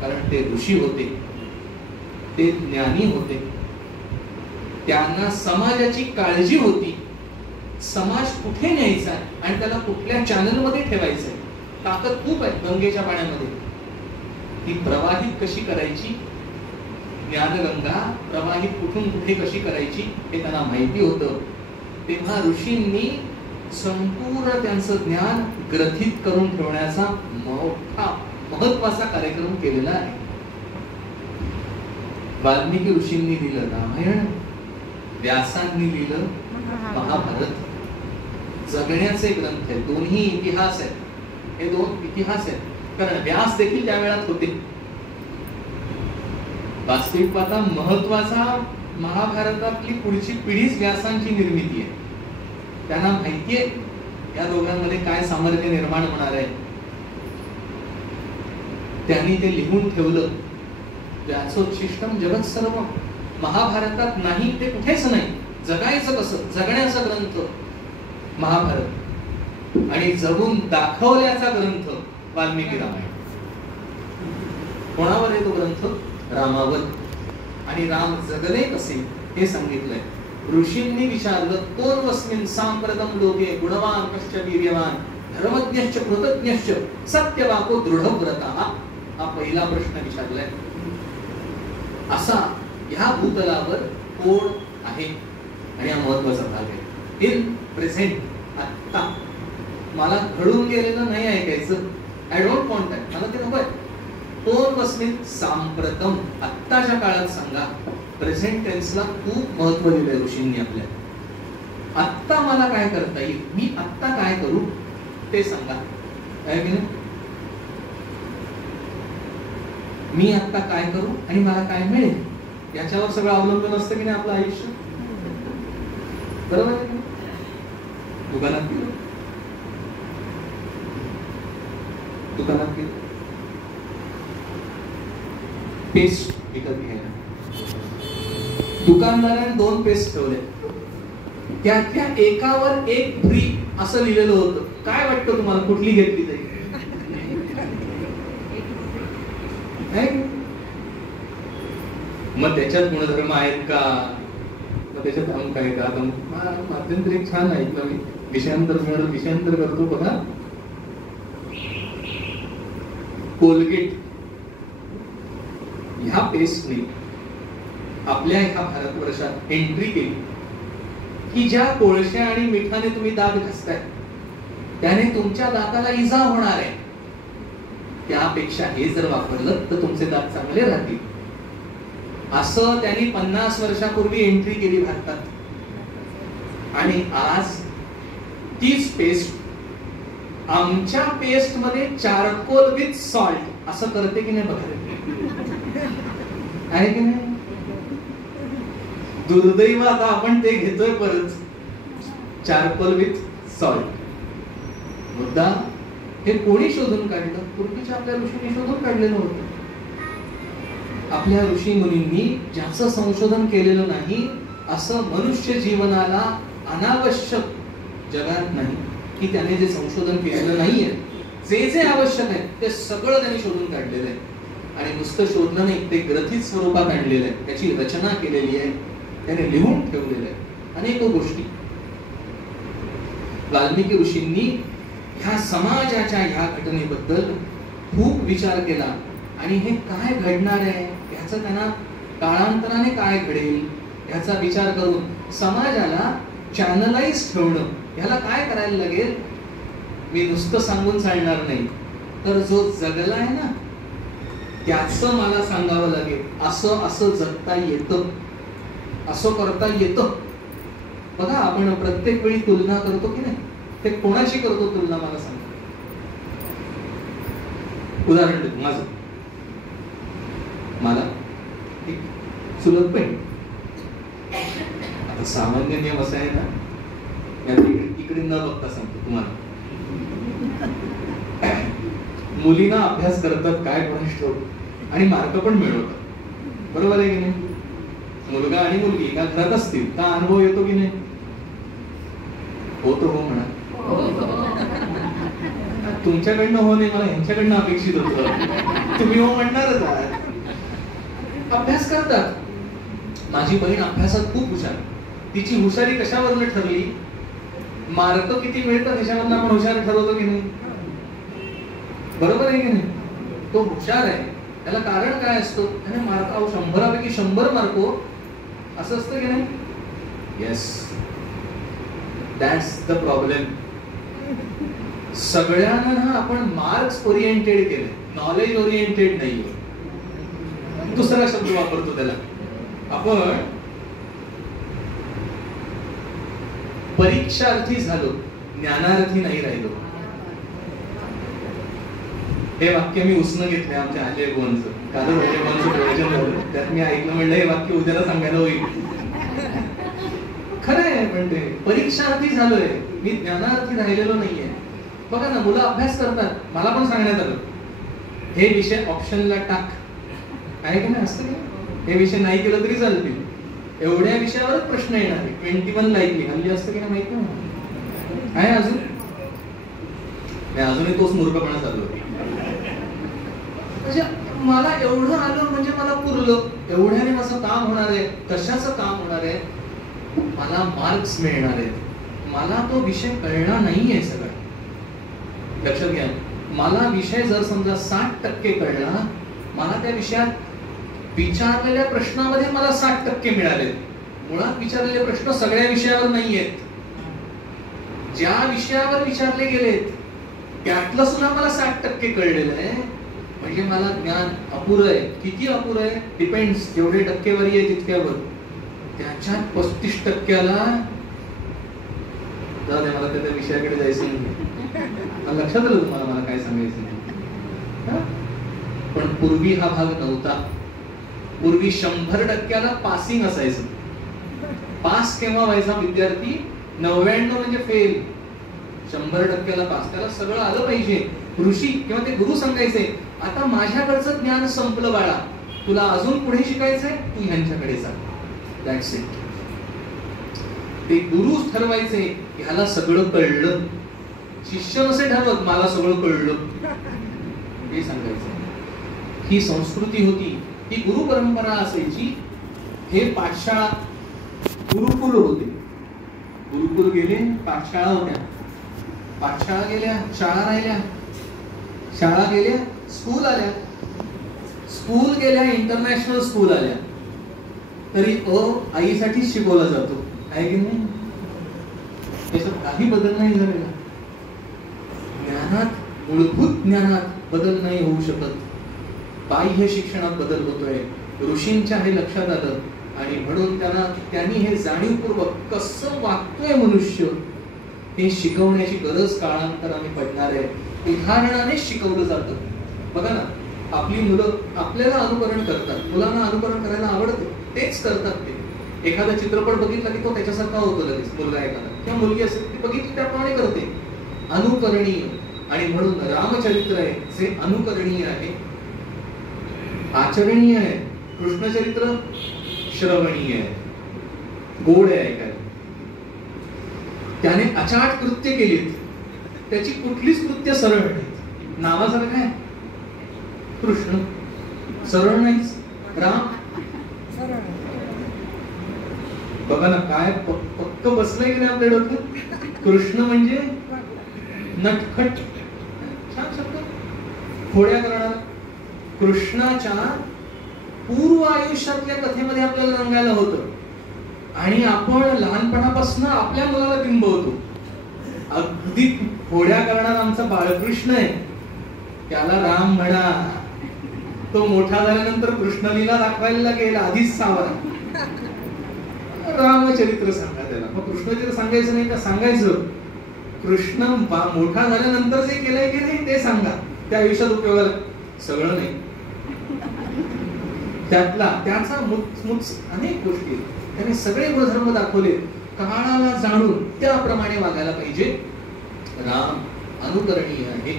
कारण ते ऋषी होते, ते ज्ञानी होते, त्यांना समाजाची काळजी होती. समाज कुठे न्यायचा आणि त्याला कुठल्या चॅनल मध्ये ठेवायचं, ताकद खूप आहे गंगेच्या पाण्यामध्ये. ती प्रवाहित कशी करायची, ज्ञानगंगा प्रवाहित कुठून कुठे कशी करायची हे त्यांना माहिती होतं. तेव्हा ऋषींनी संपूर्ण त्यांचं ज्ञान ग्रथित करून ठेवण्याचा मोठा महत्वाचा कार्यक्रम केलेला आहे. वाल्मिकी ऋषींनी लिहिलं रामायण, व्यासांनी लिहिलं महाभारत. जगण्याचे ग्रंथ आहेत, दोन्ही इतिहास आहेत. हे दोन इतिहास आहेत. कारण व्यास देखील त्या वेळात होते. वास्तविक पाहता महत्वाचा महाभारतातली पुढची पिढीच व्यासांची निर्मिती आहे. त्यांना माहितीये या दोघांमध्ये काय सामर्थ्य निर्माण होणार आहे. त्यांनी ते लिहून ठेवलं. व्यासोच्छिष्टम जगत सर्व. महाभारतात नाही ते कुठेच नाही. जगायचं कसं, जगण्याचा ग्रंथ महाभारत आणि जगून दाखवल्याचा ग्रंथ वाल्मिकी रामायण. कोणावर आहे तो ग्रंथ? रामावर. आणि राम जगले कसे हे सांगितलंय. ऋषींनी विचारलं, कोर्वस्मिन् सांप्रतम लोके गुणवान कश्च वीर्यवान धर्मज्ञश्च कृतज्ञश्च सत्यवाको दृढव्रतः. हा पहिला प्रश्न विचारलाय. असा ह्या भूतलावर कोण आहे? आणि हा महत्वाचा भाग आहे. इन प्रेझेंट, आता. मला घडून गेलेलं नाही ऐकायचं. I don't want that. मला ते नकोय. कोर्वस्मिन् सांप्रतम, आत्ताच्या काळात सांगा. प्रेझेंट टेन्सला खूप महत्व दिलंय ऋषींनी आपल्या. आत्ता मला काय करता येईल, मी आत्ता काय करू ते सांगा. आहे की नाही? मी आत्ता काय करू आणि मला काय मिळेल याच्यावर सगळं अवलंबून असतं की नाही आपलं आयुष्य. बरोबर आहे? दुकानात गेलो, दुकानात गेलो, पेस्ट विकत घ्यायला. दुकानदाराने 2 पेस्ट ठेवले. त्यातल्या एकावर एक फ्री असं लिहिलेलं होतं. काय वाटतं तुम्हाला कुठली घेतली जाईल? मग त्याच्यात गुणधर्म आहेत का? मग त्याच्यात अंक आहे का? मध्यंतरी एक छान ऐकलं मी. विषयांतर करतो बघा. कोलगेट ह्या पेस्टने आपल्या ह्या भारतवर्षात एंट्री केली की ज्या कोळशा आणि मिठाने तुम्ही दात घासताय त्याने तुमच्या दाताला इजा होणार आहे. त्यापेक्षा हे जर वापरलं तर तुमचे दात चांगले राहतील. असं त्यांनी 50 वर्षापूर्वी एंट्री केली भारतात. आणि आज तीच पेस्ट आमच्या पेस्ट मध्ये चारकोल विथ सॉल्ट असं करते की नाही बघा. आहे की नाही? दुर्दैव आता आपण ते घेतोय परत. Charcoal with salt. मुद्दा हे कोणी शोधून काढलं? पूर्वीच्या आपल्या ऋषींनी शोधून काढलेलं होतं. आपल्या ऋषी मुनींनी ज्याचं संशोधन केलेलं नाही असं मनुष्य जीवनाला अनावश्यक जगात नाही की त्याने जे संशोधन केलेलं नाहीये. जे जे आवश्यक आहे ते सगळं त्यांनी शोधून काढलेलं आहे. आणि नुसतं शोधलं नाही, ते ग्रथित स्वरूपात आणलेलं आहे. त्याची रचना केलेली आहे, त्याने लिहून ठेवलेलं आहे अनेक गोष्टी. वाल्मिकी ऋषींनी ह्या समाजाच्या ह्या घटनेबद्दल खूप विचार केला. आणि हे काय घडणार आहे ह्याचं त्यांना काळांतराने काय घडेल ह्याचा विचार करून समाजाला चॅनलाइज ठेवणं. ह्याला काय करायला लागेल? मी नुसतं सांगून चालणार नाही, तर जो जगलाय ना त्याचं मला सांगावं लागेल. असं असं जगता येतं, असं करता येतं. बघा, आपण प्रत्येक वेळी तुलना करतो की नाही? ते कोणाशी करतो तुलना मला सांगा. उदाहरण देतो माझं. मला एक चुलत बहीण. आता सामान्य नियम असा आहे ना, इकडे न बघता सांगतो तुम्हाला. मुलींना अभ्यास करतात काय कोणास ठाऊक आणि मार्क पण मिळवतात. बरोबर आहे की नाही? मुलगा आणि मुलगी एका घरात असतील तर अनुभव येतो की नाही? होतो. हो म्हणा. तुमच्याकडनं हो नाही, मला ह्यांच्याकडनं अपेक्षित होतं. तुम्ही हो म्हणणारच आहात. अभ्यास करतात. माझी बहीण अभ्यासात खूप हुशार. तिची हुशारी कशावरनं ठरली? मार्क किती मिळतं त्याच्यावरनं आपण हुशार ठरवतो की नाही? बरोबर आहे की नाही? तो हुशार आहे, त्याला कारण काय असतं? त्याने मार्क 100पैकी 100 मार्क असं असतं की नाही? Yes, that's the problem. सगळ्यांना आपण मार्क्स ओरिएंटेड केले, नॉलेज ओरिएंटेड नाही. दुसरा शब्द वापरतो त्याला आपण. परीक्षार्थी झालो, ज्ञानार्थी नाही राहिलो. हे वाक्य मी उसनं घेतलंय आमच्या अजय गोवनचं. कालच अजय गोवनचं प्रवचन झालं, त्यात मी ऐकलं, म्हणलं हे वाक्य उद्याला सांगायला होईल. खरं आहे, पण ते परीक्षार्थी झालोय मी, ज्ञानार्थी राहिलेलो नाहीये. बघा ना, मुलं अभ्यास करतात, मला पण सांगण्यात आलं हे विषय ऑप्शनला टाक, आहे की नाही? असतं की हे विषय नाही केलं तरी चालतील, एवढ्या विषयावरच प्रश्न येणार आहे. 21 लाईकली हल्ली असतं की नाही माहित नाही आहे. अजूनही तोच मूर्खपणा चालू आहे. म्हणजे मला एवढं आलं म्हणजे मला पुरलं, एवढ्याने माझं काम होणार आहे. कशाचं काम होणार आहे? मला मार्क्स मिळणार आहेत. मला तो विषय कळणार नाहीये सगळं. लक्षात घ्या, मला विषय जर समजा 60% कळला, मला त्या विषयात विचारलेल्या प्रश्नामध्ये मला 60% मिळाले. मुळात विचारलेले प्रश्न सगळ्या विषयावर नाही आहेत. ज्या विषयावर विचारले गेलेत त्यातलं सुद्धा मला 60% कळलेलं आहे. म्हणजे मला ज्ञान अपुरं आहे. किती अपुरं आहे? डिपेंड्स, जेवढे टक्केवारी आहे तितक्यावर. त्याच्यात 35%ला जाऊ दे, मला त्या विषयाकडे जायचं नाही. लक्षात आलं तुम्हाला मला काय सांगायचं? पण पूर्वी हा भाग नव्हता. पूर्वी 100%ला पासिंग असायचं. पास केव्हा व्हायचा विद्यार्थी? 99 म्हणजे फेल, 100%ला पास. त्याला सगळं आलं पाहिजे. ऋषी किंवा ते गुरु सांगायचे, आता माझ्याकडचं ज्ञान संपलं बाळा, तुला अजून पुढे शिकायचंय, तू ह्यांच्याकडे जा. That's it. ते गुरुच ठरवायचे ह्याला सगळं कळलं. शिष्य नसे ठरवत मला सगळं कळलं, हे सांगायचं. ही संस्कृती होती, ही गुरु परंपरा असायची. हे पाठशाळा, गुरुकुल होते. गुरुकुल गेले, पाठशाळा होत्या. पाठशाळा गेल्या, शाळा राहिल्या. शाळा गेल्या, स्कूल आल्या. स्कूल गेल्या, इंटरनॅशनल स्कूल आल्या. तरी आईसाठी शिकवला जातो, आहे की नाही? त्याच्यात काही बदल नाही झालेला. ज्ञानात, मूलभूत ज्ञानात बदल नाही होऊ शकत. बाह्य शिक्षणात बदल होतोय. ऋषींच्या हे लक्षात आलं आणि म्हणून त्यांनी हे जाणीवपूर्वक कसं वागतोय मनुष्य हे शिकवण्याची गरज काळांतराने पडणार आहे. उदाहरणाने शिकवलं जातं. बघा ना, आपली मुलं आपल्याला अनुकरण करतात. मुलांना अनुकरण करायला आवडतं, तेच करतात ते. एखादा चित्रपट बघितला की तो त्याच्यासारखा होतो लगेच. मुलगा एखादा किंवा मुलगी असेल ती बघितली त्याप्रमाणे करते. अनुकरणीय. आणि म्हणून रामचरित्र आहे जे अनुकरणीय आहे, आचरणीय आहे. कृष्णचरित्र श्रवणीय आहे, गोड आहे ऐकायला. त्याने अचाट कृत्य केलीत, त्याची कुठलीच कृत्य सरळ नाही. नावासारखं आहे कृष्ण, सरळ नाहीच. राम बघा ना, काय पक्क बसलंय की नाही आपल्या डोक्यात. कृष्ण म्हणजे नटखट, छान शब्द, खोड्या करणारा. कृष्णाच्या पूर्व आयुष्यातल्या कथेमध्ये आपल्याला रंगायला होतं आणि आपण लहानपणापासून आपल्या मुलाला बिंबवतो. अगदी खोड्या करणारा आमचा बाळकृष्ण आहे, त्याला राम म्हणा. तो मोठा झाल्यानंतर कृष्णलीला दाखवायला गेला, आधीच सावरा. रामचरित्र सांगा त्याला. मग कृष्णचरित्र सांगायचं नाही का? सांगायचं. कृष्ण मोठा झाल्यानंतर जे केलंय की नाही ते सांगा. त्या आयुष्यात उपयोगाला सगळं नाही. त्याचा अनेक गोष्टी त्याने सगळे गुणधर्म दाखवले. काळाला जाणून त्याप्रमाणे वागायला पाहिजे. राम अनुकरणीय आहे.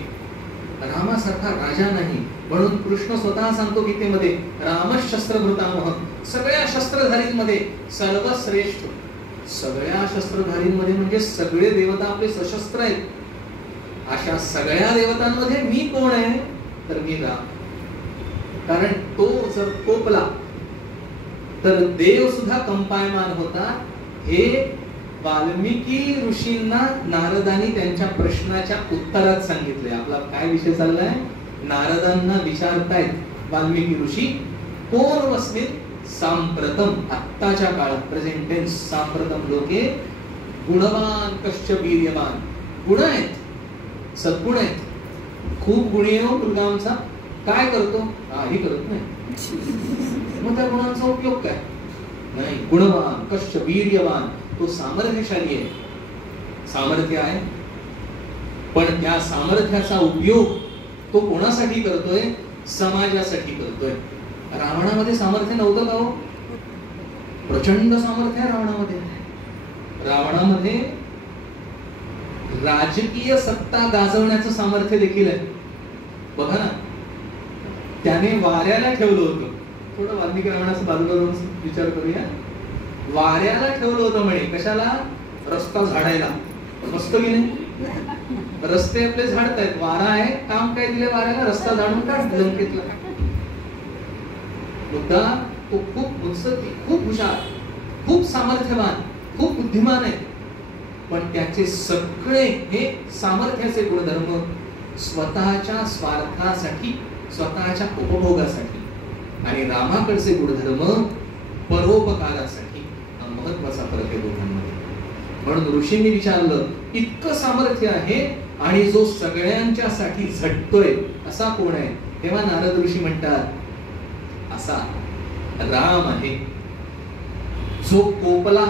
रामासारखा राजा नाही. म्हणून कृष्ण स्वतः सांगतो गीतेमध्ये, रामशस्त्रभृतामह. सगळ्या शस्त्रधारींमध्ये सर्वश्रेष्ठ. सगळ्या शस्त्रधारींमध्ये म्हणजे सगळे देवता आपले सशस्त्र आहेत. अशा सगळ्या देवतांमध्ये मी कोण आहे? तर मी राम. कारण तो जर कोपला तर देव सुद्धा कंपायमान होता. हे वाल्मिकी ऋषींना नारदांनी त्यांच्या प्रश्नाच्या उत्तरात सांगितले. आपला काय विषय चाललाय? नारदांना विचारतायत वाल्मिकी ऋषी, कोण वस्मित सांप्रतम, आत्ताच्या काळात, प्रेझेंट टेन्स, सांप्रतम लोके गुणवान कश्च वीर्यवान. गुण आहेत, सद्गुण आहेत. खूप गुणी हो मुलगा आमचा, काय करतो? काही करत नाही. मग त्या गुणांचा उपयोग काय? नाही. गुणवान कश्च वीर्यवान, तो सामर्थ्यशाली आहे. सामर्थ्य आहे, पण त्या सामर्थ्याचा उपयोग तो कोणासाठी करतोय? समाजासाठी करतोय. रावणामध्ये सामर्थ्य नव्हतं का हो? प्रचंड सामर्थ्य आहे रावणामध्ये. रावणामध्ये राजकीय सत्ता गाजवण्याचं सामर्थ्य देखील आहे. बघा ना, त्याने वाऱ्याला ठेवलं होतं. थोडं वाल्मिकी रावणाचं बाजूला जाऊन विचार करूया. वाऱ्याला ठेवलं होतं म्हणे, कशाला? रस्ता झाडायला. मस्त की नाही? रस्ते आपले झाडतायत, वारा आहे, काम काय दिले वाऱ्याला? रस्ता झाडून काढ लंकेतला. मुद्दा तो खूप उत्सुक, खूप हुशार, खूप सामर्थ्यवान, खूप बुद्धिमान आहे. पण त्याचे सगळे हे सामर्थ्याचे गुणधर्म स्वतःच्या स्वार्थासाठी, स्वतःच्या उपभोगासाठी. आणि रामाकडचे गुणधर्म परोपकारासाठी. हा महत्वाचा फरक आहे दोघांमध्ये. म्हणून ऋषींनी विचारलं, इतकं सामर्थ्य आहे आणि जो सगळ्यांच्यासाठी झटतोय असा कोण आहे? तेव्हा नारद ऋषी म्हणतात, असा राम आहे, जो कोपला,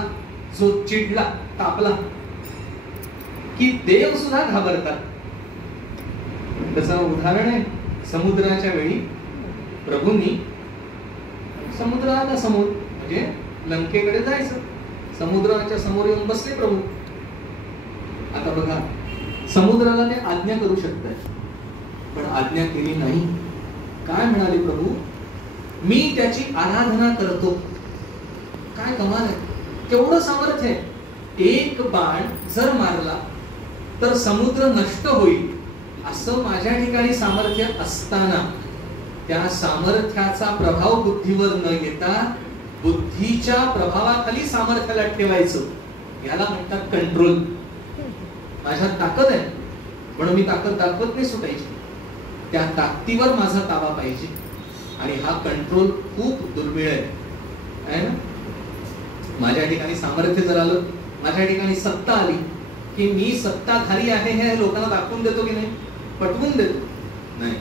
जो चिडला, तापला की देव सुद्धा घाबरतात. त्याचं उदाहरण आहे, समुद्राच्या वेळी प्रभूंनी समुद्र आला समोर, म्हणजे लंकेकडे जायचं, समुद्राच्या समोर येऊन बसले प्रभू. आता बघा, समुद्राला ते आज्ञा करू शकतात, पण आज्ञा केली नाही. काय म्हणाले प्रभू? मी त्याची आराधना करतो. काय कमाल आहे, केवढं सामर्थ्य आहे. एक बाण जर मारला तर समुद्र नष्ट होईल असं माझ्या ठिकाणी सामर्थ्य असताना त्या सामर्थ्याचा प्रभाव बुद्धीवर न येता बुद्धीच्या प्रभावाखाली सामर्थ्याला ठेवायचं, याला म्हणतात कंट्रोल. माझ्यात ताकद आहे म्हणून मी ताकद दाखवत नाही सुटायची, त्या ताकदीवर माझा ताबा पाहिजे. आणि हा कंट्रोल खूप दुर्मिळ आहे ना. माझ्या ठिकाणी सामर्थ्य जर आलं, माझ्या ठिकाणी सत्ता आली की मी सत्ताधारी आहे हे लोकांना दाखवून देतो की नाही? पटवून देतो? नाही.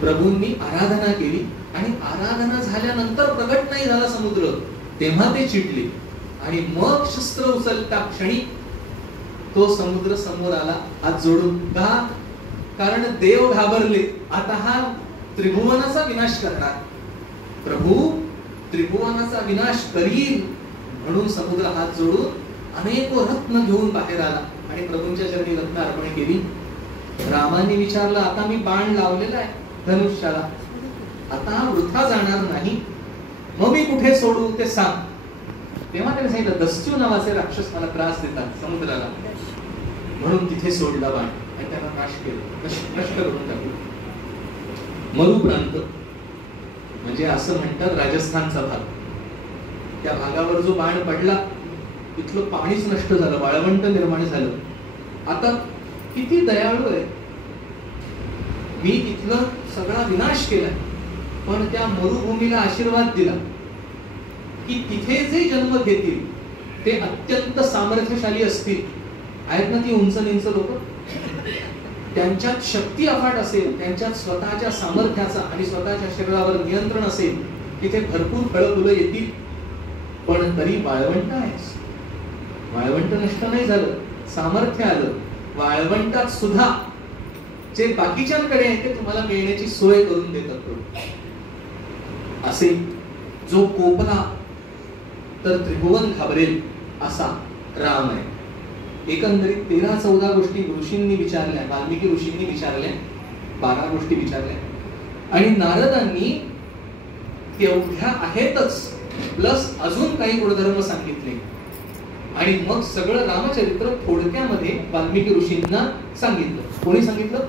प्रभूंनी आराधना केली आणि आराधना झाल्यानंतर प्रगट नाही झाला समुद्र, तेव्हा ते चिडले आणि मग शस्त्र उचलता क्षणी तो समुद्र समोर आला हात जोडून. का? कारण देव घाबरले, आता हा त्रिभुवनाचा विनाश करणार. प्रभू त्रिभुवनाचा विनाश करील म्हणून समुद्र हात जोडून अनेक रत्न घेऊन बाहेर आला आणि प्रभूंच्या चरणी रत्न अर्पण केली. रामाने विचारलं, आता मी बाण लावलेला आहे धनुष्याला, आता वृथा जाणार नाही, मग मी कुठे सोडू ते सांग. तेव्हा त्याने सांगितलं, दस्यू नावाचे राक्षस मला त्रास देतात समुद्राला, म्हणून तिथे सोडला बाण आणि त्यांना नाश केलं, नष्ट करून टाकलं. मरु प्रांत म्हणजे असं म्हणतात राजस्थानचा भाग, त्या भागावर जो बाण पडला तिथलं पाणीच नष्ट झालं, वाळवंट निर्माण झालं. आता किती दयाळू आहे, मी तिथलं सगळा विनाश केला पण त्या मरुभूमीला आशीर्वाद दिला की तिथे जे जन्म घेतील ते अत्यंत सामर्थ्यशाली असतील. आहेत ना ती उंच निंच लोक, त्यांच्यात शक्ती अफाट असेल, त्यांच्यात स्वतःच्या सामर्थ्याचा आणि स्वतःच्या शरीरावर नियंत्रण असेल, तिथे भरपूर फळं फुलं येतील. पण तरी वाळवंट आहेस, वाळवंट नष्ट नाही झालं, सामर्थ्य आलं. वाळवंटात सुद्धा जे बाकीच्यांकडे आहे ते तुम्हाला मिळण्याची सोय करून देतात. असे जो कोपला तर त्रिभुवन घाबरेल असा राम आहे. एकंदरीत 13-14 गोष्टी ऋषींनी विचारल्या, वाल्मिकी ऋषींनी विचारल्या, 12 गोष्टी विचारल्या आणि नारदांनी तेवढ्या आहेतच प्लस अजून काही गुणधर्म सांगितले. आणि मग सगळं रामचरित्र थोडक्यामध्ये वाल्मिकी ऋषींना सांगितलं. कोणी सांगितलं?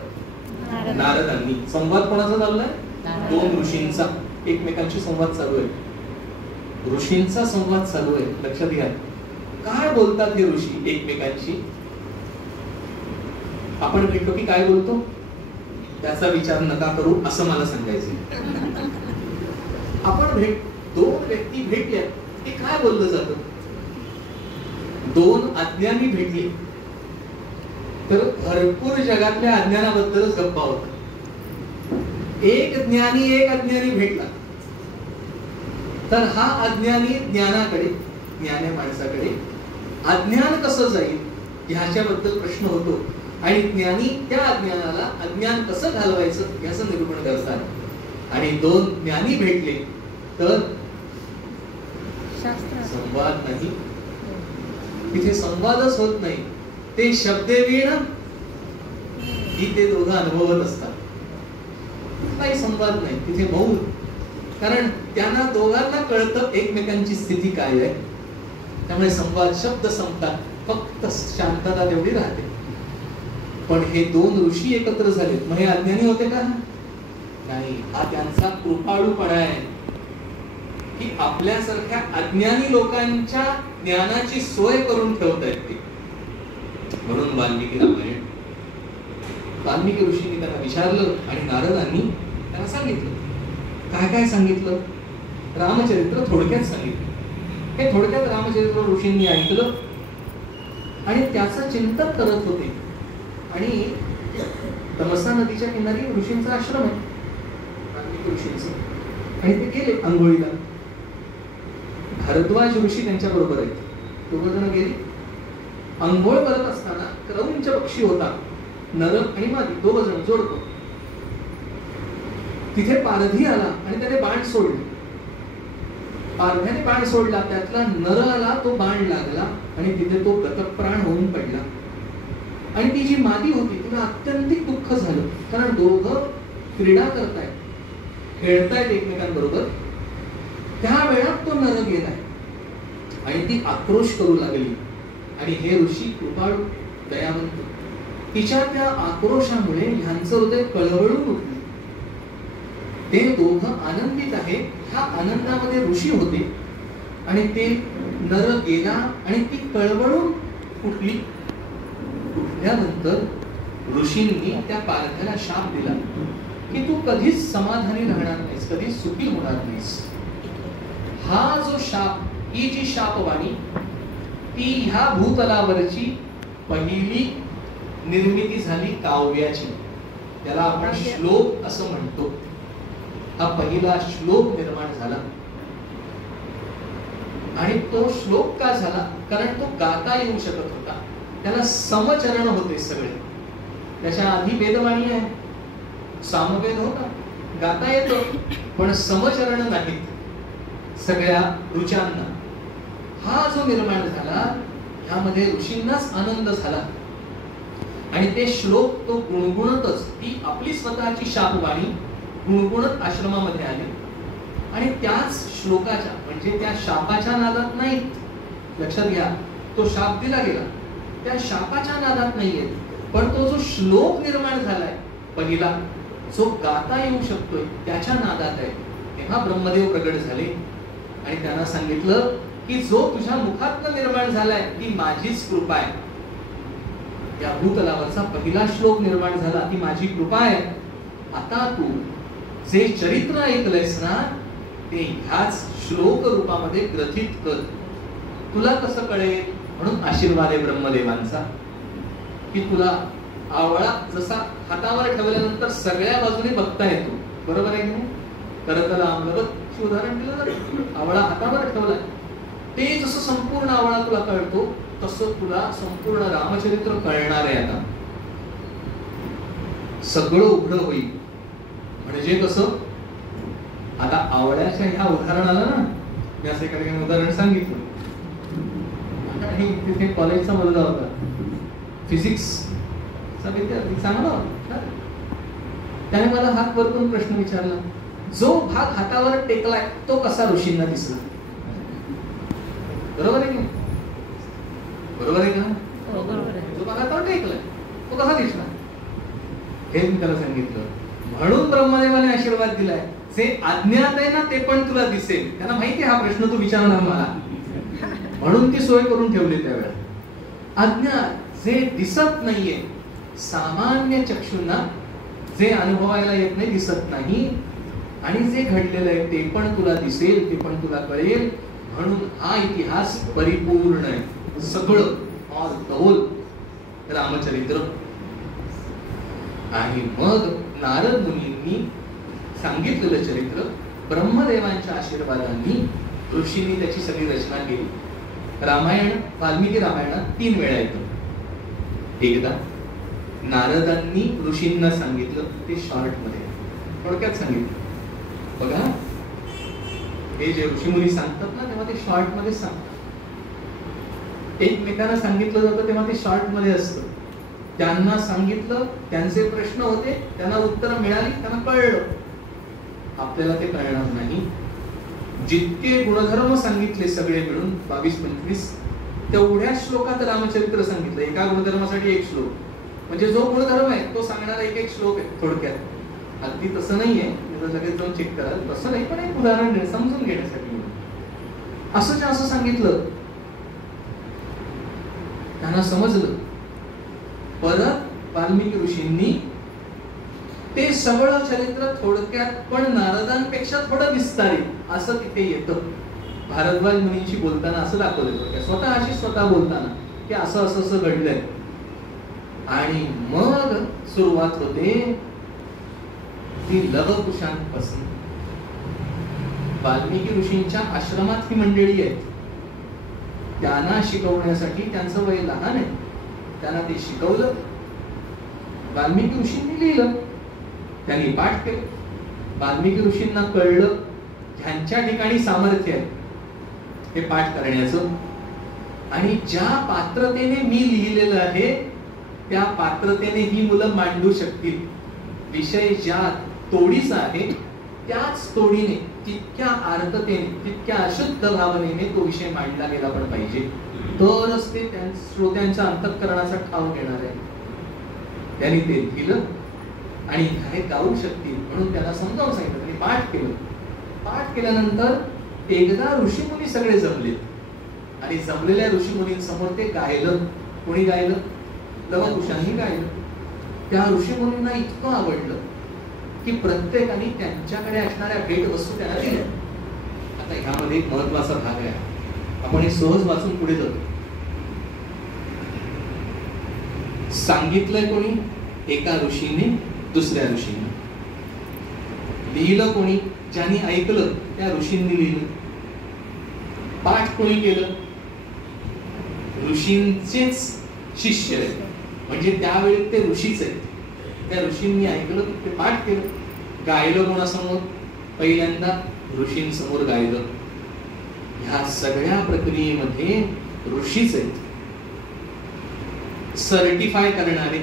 नारदांनी. संवाद कोणाचा चाललाय? 2 ऋषींचा, एकमेकांशी संवाद चालू आहे. ऋषींचा संवाद चालू आहे. लक्षात घ्या, काय बोलतात हे ऋषी एकमेकांशी? आपण भेटलो की काय बोलतो त्याचा विचार नका करू असं मला सांगायचं. आपण 2 व्यक्ती भेटल्या की काय बोललं जातं? 2 अज्ञानी भेटली तर भरपूर जगातल्या अज्ञानाबद्दलच गप्पा होतात. एक ज्ञानी एक अज्ञानी भेटला तर हा अज्ञानी ज्ञानाकडे, ज्ञानी माणसाकडे अज्ञान कसं जाईल ह्याच्याबद्दल प्रश्न होतो. आणि ज्ञानी त्या अज्ञानाला अज्ञान कसं घालवायचं याचं निरूपण करतात. आणि दोन ज्ञानी भेटले तर संवाद नाही, तिथे संवादच होत नाही. ते शब्देवीण ही ते दोघं अनुभवत असतात. काही संवाद नाही, तिथे मौन. कारण त्यांना दोघांना कळतं एकमेकांची स्थिती काय आहे. त्यामुळे संवाद शब्द संपतात, फक्त शांतता तेवढी राहते. पण हे दोन ऋषी एकत्र झाले, मग हे अज्ञानी होते का? नाही, हा त्यांचा कृपाळूपणा आहे की आपल्यासारख्या अज्ञानी लोकांच्या ज्ञानाची सोय करून ठेवतायत ते. म्हणून वाल्मिकी रामायण, वाल्मिकी ऋषींनी त्यांना विचारलं आणि नारदांनी त्यांना सांगितलं. काय काय सांगितलं? रामचरित्र थोडक्यात सांगितलं. हे थोडक्यात रामचरित्र ऋषींनी ऐकलं आणि त्याचं चिंतन करत होते. आणि तमसा नदीच्या किनारी ऋषींचा आश्रम आहे, वाल्मिकी ऋषींचं. आणि ते गेले आंघोळीला. भारद्वाज ऋषी त्यांच्या बरोबर आहेत. दोघ जण गेले. आंघोळ करत असताना क्रौंच पक्षी होता, नर आणि मादी, दोघ जण जोडतो. तिथे पारधी आला आणि त्याने बाण सोडले. पारध्याने बाण सोडला, त्यातला नराला तो बाण लागला आणि तिथे तो गतप्राण होऊन पडला. आणि ती जी मादी होती तिला अत्यंतिक दुःख झालं, कारण दोघं क्रीडा करतायत, खेळतायत एकमेकांबरोबर. त्या वेळात तो नर गेलाय आणि ती आक्रोश करू लागली. आणि हे ऋषी कृपाळू दयावंत, तिच्या त्या आक्रोशामुळे ह्यांचं हृदय कळवळून उठलं. ते दोघं आनंदित आहे, ह्या आनंदामध्ये ऋषी होते. आणि ते नर गेला आणि ती कळवळून उठली. उठल्यानंतर ऋषींनी त्या पारध्याला शाप दिला की तू कधीच समाधानी राहणार नाहीस, कधीच सुखी होणार नाहीस. हा जो शाप, ही जी शापवाणी, ती ह्या भूतलावरची पहिली निर्मिती झाली काव्याची. त्याला आपण श्लोक असं म्हणतो. हा पहिला श्लोक निर्माण झाला. आणि तो श्लोक का झाला? कारण तो गाता येऊ शकत होता. त्याला समचरण होते सगळे. त्याच्या आधी वेदवाणी आहे, सामवेद होता, गाता येतो, पण समचरण नाहीत सगळ्या ऋचांना. हा जो निर्माण झाला ह्यामध्ये ऋषींनाच आनंद झाला. आणि ते श्लोक तो गुणगुणतच, ती आपली स्वतःची शापवाणी गुणगुणत आश्रमामध्ये आले. आणि त्याच श्लोकाच्या, म्हणजे त्या शापाच्या नादात नाही, लक्षात घ्या, तो शाप दिला गेला, त्या शापाच्या नादात नाहीये, पण तो जो श्लोक निर्माण झालाय पहिला, जो गाता येऊ शकतोय, त्याच्या नादात आहे. तेव्हा ब्रह्मदेव प्रगट झाले आणि त्यांना सांगितलं की जो तुझ्या मुखातनं निर्माण झालाय ती माझीच कृपा आहे. या भूतलावरचा पहिला श्लोक निर्माण झाला, ती माझी कृपा आहे. आता तू जे चरित्र ऐकलंयस ना, ते ह्याच श्लोक रूपामध्ये ग्रथित कर. तुला कसं कळेल? म्हणून आशीर्वाद आहे ब्रह्मदेवांचा की तुला आवळा जसा हातावर ठेवल्यानंतर सगळ्या बाजूने बघता येतो, बरोबर आहे की नाही? करतला आम्लवत उदाहरण दिलं ना, आवळा हातावर ठेवलाय, ते जसं संपूर्ण आवळा तुला कळतो तसं तुला संपूर्ण रामचरित्र कळणार आहे. आता सगळं उघड होईल. म्हणजे कसं? आता आवळ्याच्या ह्या उदाहरणाला ना, मी असं एका ठिकाणी उदाहरण सांगितलं. तिथे कॉलेजचा मुलगा होता, फिजिक्सचा विद्यार्थी, चांगला होता. त्याने मला हात वरतून प्रश्न विचारला, जो भाग हातावर टेकलाय तो कसा ऋषींना दिसला? बरोबर आहे की बरोबर आहे का? जो भाग हातावर टेकलाय तो कसा दिसला? हे मी त्याला सांगितलं. म्हणून ब्रह्मदेवाने आशीर्वाद दिलाय, जे अज्ञात आहे ना ते पण तुला दिसेल. त्यांना माहिती हा प्रश्न तू विचारणार मला, म्हणून ती सोय करून ठेवली त्यावेळेला. अज्ञात जे दिसत नाहीये, सामान्य चक्षुंना जे अनुभवायला येत नाही, दिसत नाही, आणि जे घडलेलं आहे ते पण तुला दिसेल, ते पण तुला कळेल. म्हणून हा इतिहास परिपूर्ण आहे, सगळं ऑल द होल रामचरित्र. आणि मग नारद मुनींनी सांगितलेलं चरित्र ब्रह्मदेवांच्या आशीर्वादांनी ऋषींनी त्याची सगळी रचना केली. रामायण, वाल्मिकी रामायणात 3 वेळा येतं. एकदा नारदांनी ऋषींना सांगितलं ते शॉर्ट मध्ये, थोडक्यात सांगितलं. बघा, हे जे ऋषीमुनी सांगतात ना तेव्हा ते शॉर्ट मध्ये सांगतात. एकमेकांना सांगितलं जातं तेव्हा ते शॉर्ट मध्ये असतं. त्यांना सांगितलं, त्यांचे प्रश्न होते, त्यांना उत्तरं मिळाली, त्यांना कळलं. आपल्याला ते कळणार नाही. जितके गुणधर्म सांगितले सगळे मिळून 22-25 तेवढ्या श्लोकात रामचरित्र सांगितलं. एका गुणधर्मासाठी एक श्लोक, म्हणजे जो गुणधर्म आहे तो सांगणारा एक श्लोक आहे. थोडक्यात अगदी तसं नाहीये, लगेच जाऊन चेक करा, तसं नाही, पण एक उदाहरण समजून घेण्यासाठी असं सांगितलं. त्यांना समजलं. परत वाल्मिकी ऋषींनी ते सगळं चरित्र थोडक्यात पण नारदांपेक्षा थोडं विस्तारित असं तिथे येतं. भारद्वाज मुनींशी बोलताना असं दाखवलं, स्वतः बोलताना की असं घडलंय. आणि मग सुरुवात होते ती लवकुशांपासून. वाल्मिकी ऋषींच्या आश्रमात ही मंडळी आहेत. त्यांना शिकवण्यासाठी, त्यांचं वय लहान आहे, त्यांना ते शिकवलं. वाल्मिकी ऋषींनी लिहिलं, त्यांनी पाठ केलं. वाल्मिकी ऋषींना कळलं ह्यांच्या ठिकाणी सामर्थ्य आहे हे पाठ करण्याचं, आणि ज्या पात्रतेने मी लिहिलेलं आहे त्या पात्रतेने ही मुलं मांडू शकतील. विषय ज्या तोडीचा आहे त्याच तोडीने, तितक्या आर्ततेने, तितक्या अशुद्ध भावनेने तो विषय मांडला गेला पण पाहिजे, तरच ते श्रोत्यांच्या अंतःकरणाचा ठाव घेणार आहे. त्यांनी ते लिहिलं आणि हे गाऊ शकतील म्हणून त्यांना समजावून सांगितलं. त्यांनी पाठ केलं. पाठ केल्यानंतर एकदा ऋषीमुनी सगळे जमले आणि जमलेल्या ऋषीमुनींसमोर ते गायलं. कोणी गायलं? लवकुशांनी गायलं. त्या ऋषीमुनींना इतकं आवडलं की प्रत्येकाने त्यांच्याकडे असणाऱ्या भेटवस्तू त्यांना दिल्या. आता ह्यामध्ये एक महत्वाचा भाग आहे, आपण हे सहज वाचून पुढे जातो. सांगितलंय कोणी? एका ऋषीने दुसऱ्या ऋषीने. लिहिलं कोणी? ज्यांनी ऐकलं त्या ऋषींनी लिहिलं. पाठ कोणी केलं? ऋषींचेच शिष्य आहेत, म्हणजे त्यावेळी ते ऋषीच आहेत. त्या ऋषींनी ऐकलं, ते पाठ केलं. गायलं कोणासमोर? पहिल्यांदा ऋषींसमोर गायलं. ह्या सगळ्या प्रक्रियेमध्ये ऋषीच आहेत. सर्टिफाय करणारे,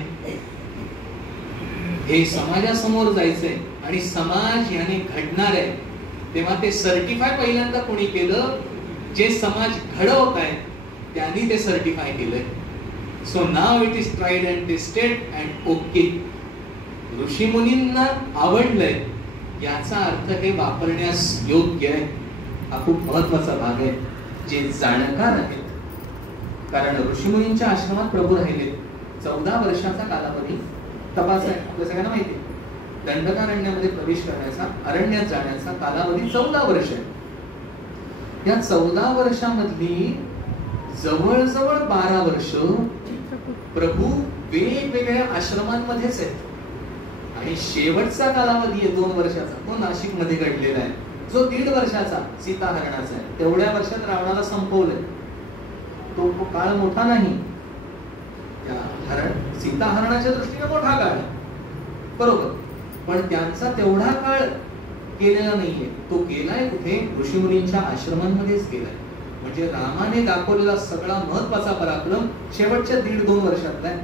हे समाजासमोर जायचंय आणि समाज याने घडणार आहे, तेव्हा ते सर्टिफाय पहिल्यांदा कोणी केलं? जे समाज घडवत आहे त्यांनी ते सर्टिफाय केलंय. So now it is tried and tested and okay. ऋषीमुनींना आवडलंय याचा अर्थ हे वापरण्यास योग्य आहे. हा खूप महत्वाचा भाग आहे. जे जाणकार आहेत, कारण ऋषीमुनींच्या आश्रमात प्रभू राहिले 14 वर्षाचा कालावधी तपास आहे. आपल्या सगळ्यांना माहिती आहे, दंडकारण्यामध्ये प्रवेश करण्याचा, अरण्यात जाण्याचा कालावधी 14 वर्ष आहे. या 14 वर्षामधली जवळजवळ 12 वर्ष प्रभू वेगवेगळ्या आश्रमांमध्येच आहेत. आणि शेवटचा कालावधी आहे 2 वर्षाचा, तो नाशिक मध्ये घडलेला आहे, जो 1.5 वर्षाचा सीताहरणाचा आहे. तेवढ्या वर्षात रावणाला संपवलंय. तो काळ मोठा नाही, सीताहरणाच्या दृष्टीने मोठा काळ आहे, बरोबर, पण त्यांचा तेवढा काळ गेलेला नाहीये. तो गेलाय कुठे? ऋषीमुनींच्या आश्रमांमध्येच गेलाय. म्हणजे रामाने दाखवलेला सगळा महत्वाचा पराक्रम शेवटच्या 1.5-2 वर्षातला आहे.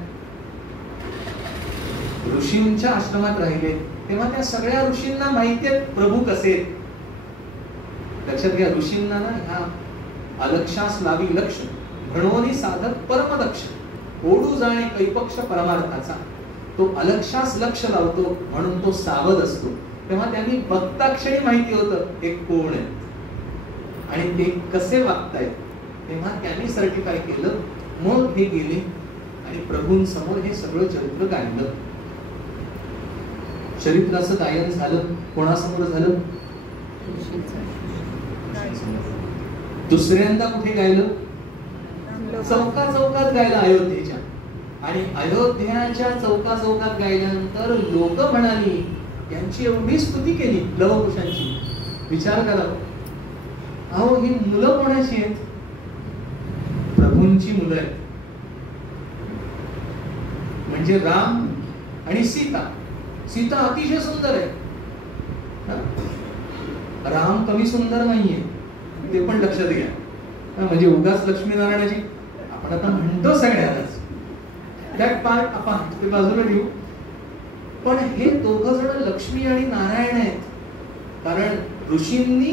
ऋषींच्या आश्रमात राहिले तेव्हा त्या सगळ्या ऋषींना माहिती आहे प्रभू कसे. लक्षात घ्या, ऋषींना ना ह्या अलक्षास लावी लक्ष, भणवणी साधक परमदक्ष, ओढू जाणे कैपक्ष परमार्थाचा. तो अलक्षास लक्ष लावतो म्हणून तो सावध असतो. तेव्हा त्यांनी बघताक्षणी माहिती होतं एक कोण आहे आणि ते कसे वागतायत. तेव्हा त्यांनी सर्टिफाय केलं. मग हे गेले आणि प्रभूंसमोर हे सगळं चरित्र गायलं. चरित्राचं गायन झालं. कोणासमोर झालं? दुसऱ्यांदा कुठे गायलं? चौकात गायलं अयोध्येच्या. आणि अयोध्याच्या चौकात गायल्यानंतर लोक म्हणाली, यांची एवढी स्तुती केली लवकुशांची. विचार करा, अहो ही मुलं कोणाची आहेत? प्रभूंची मुलं आहेत. म्हणजे राम आणि सीता. सीता अतिशय सुंदर आहे, राम कमी सुंदर नाहीये, ते पण लक्षात घ्या. म्हणजे उगाच लक्ष्मीनारायणाची आपण आता म्हणतो सगळ्यांनाच, दॅट पार्ट आपण ते बाजूला ठेवू. पण हे दोघं जण लक्ष्मी आणि नारायण आहेत. कारण ऋषींनी,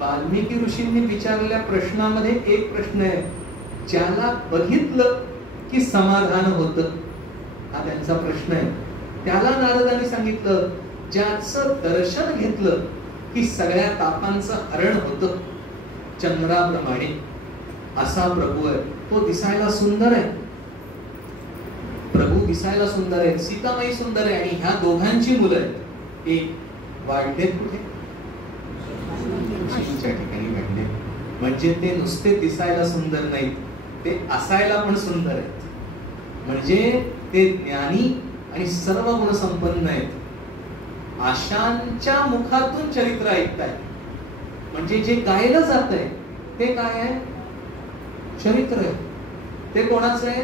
वाल्मिकी ऋषींनी विचारलेल्या प्रश्नामध्ये एक प्रश्न आहे, ज्याला बघितलं की समाधान होतं, हा त्यांचा प्रश्न आहे. त्याला नारदांनी सांगितलं, ज्याचं दर्शन घेतलं की सगळ्या तापांचं हरण होतं, चंद्राप्रमाणे असा प्रभू आहे. तो दिसायला सुंदर आहे, प्रभू दिसायला सुंदर आहे, सीतामाई सुंदर आहे. आणि ह्या दोघांची मुलं आहेत. एक वाढलेत कुठे? ऋषींच्या ठिकाणी वाढले. म्हणजे ते नुसते दिसायला सुंदर नाहीत, ते असायला पण सुंदर आहेत. म्हणजे ते ज्ञानी आणि सर्व गुण संपन्न आहेत. आशांच्या मुखातून चरित्र ऐकतायत. म्हणजे जे गायलं जात आहे ते काय आहे? चरित्र आहे. ते कोणाचं आहे?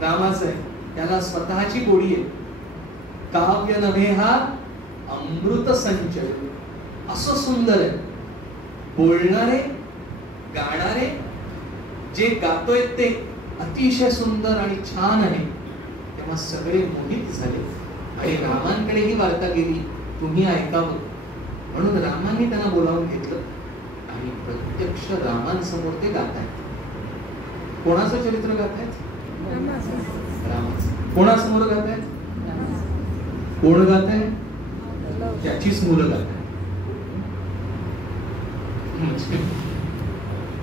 रामाचं आहे. त्याला स्वतःची गोडी आहे. काव्य नव्हे हा अमृत संचय, असं सुंदर आहे. बोलणारे, गाणारे, जे गातोय ते अतिशय सुंदर आणि छान आहे. तेव्हा सगळे मोहित झाले आणि रामांकडे ही वार्ता गेली, तुम्ही ऐकावं. म्हणून रामांनी त्यांना बोलावून घेतलं आणि प्रत्यक्ष रामांसमोर ते गातायत. कोणाचं चरित्र गातायत? रामाचं. कोणासमोर गातायत? कोण गाताय? त्याचीच मुलं गातायत.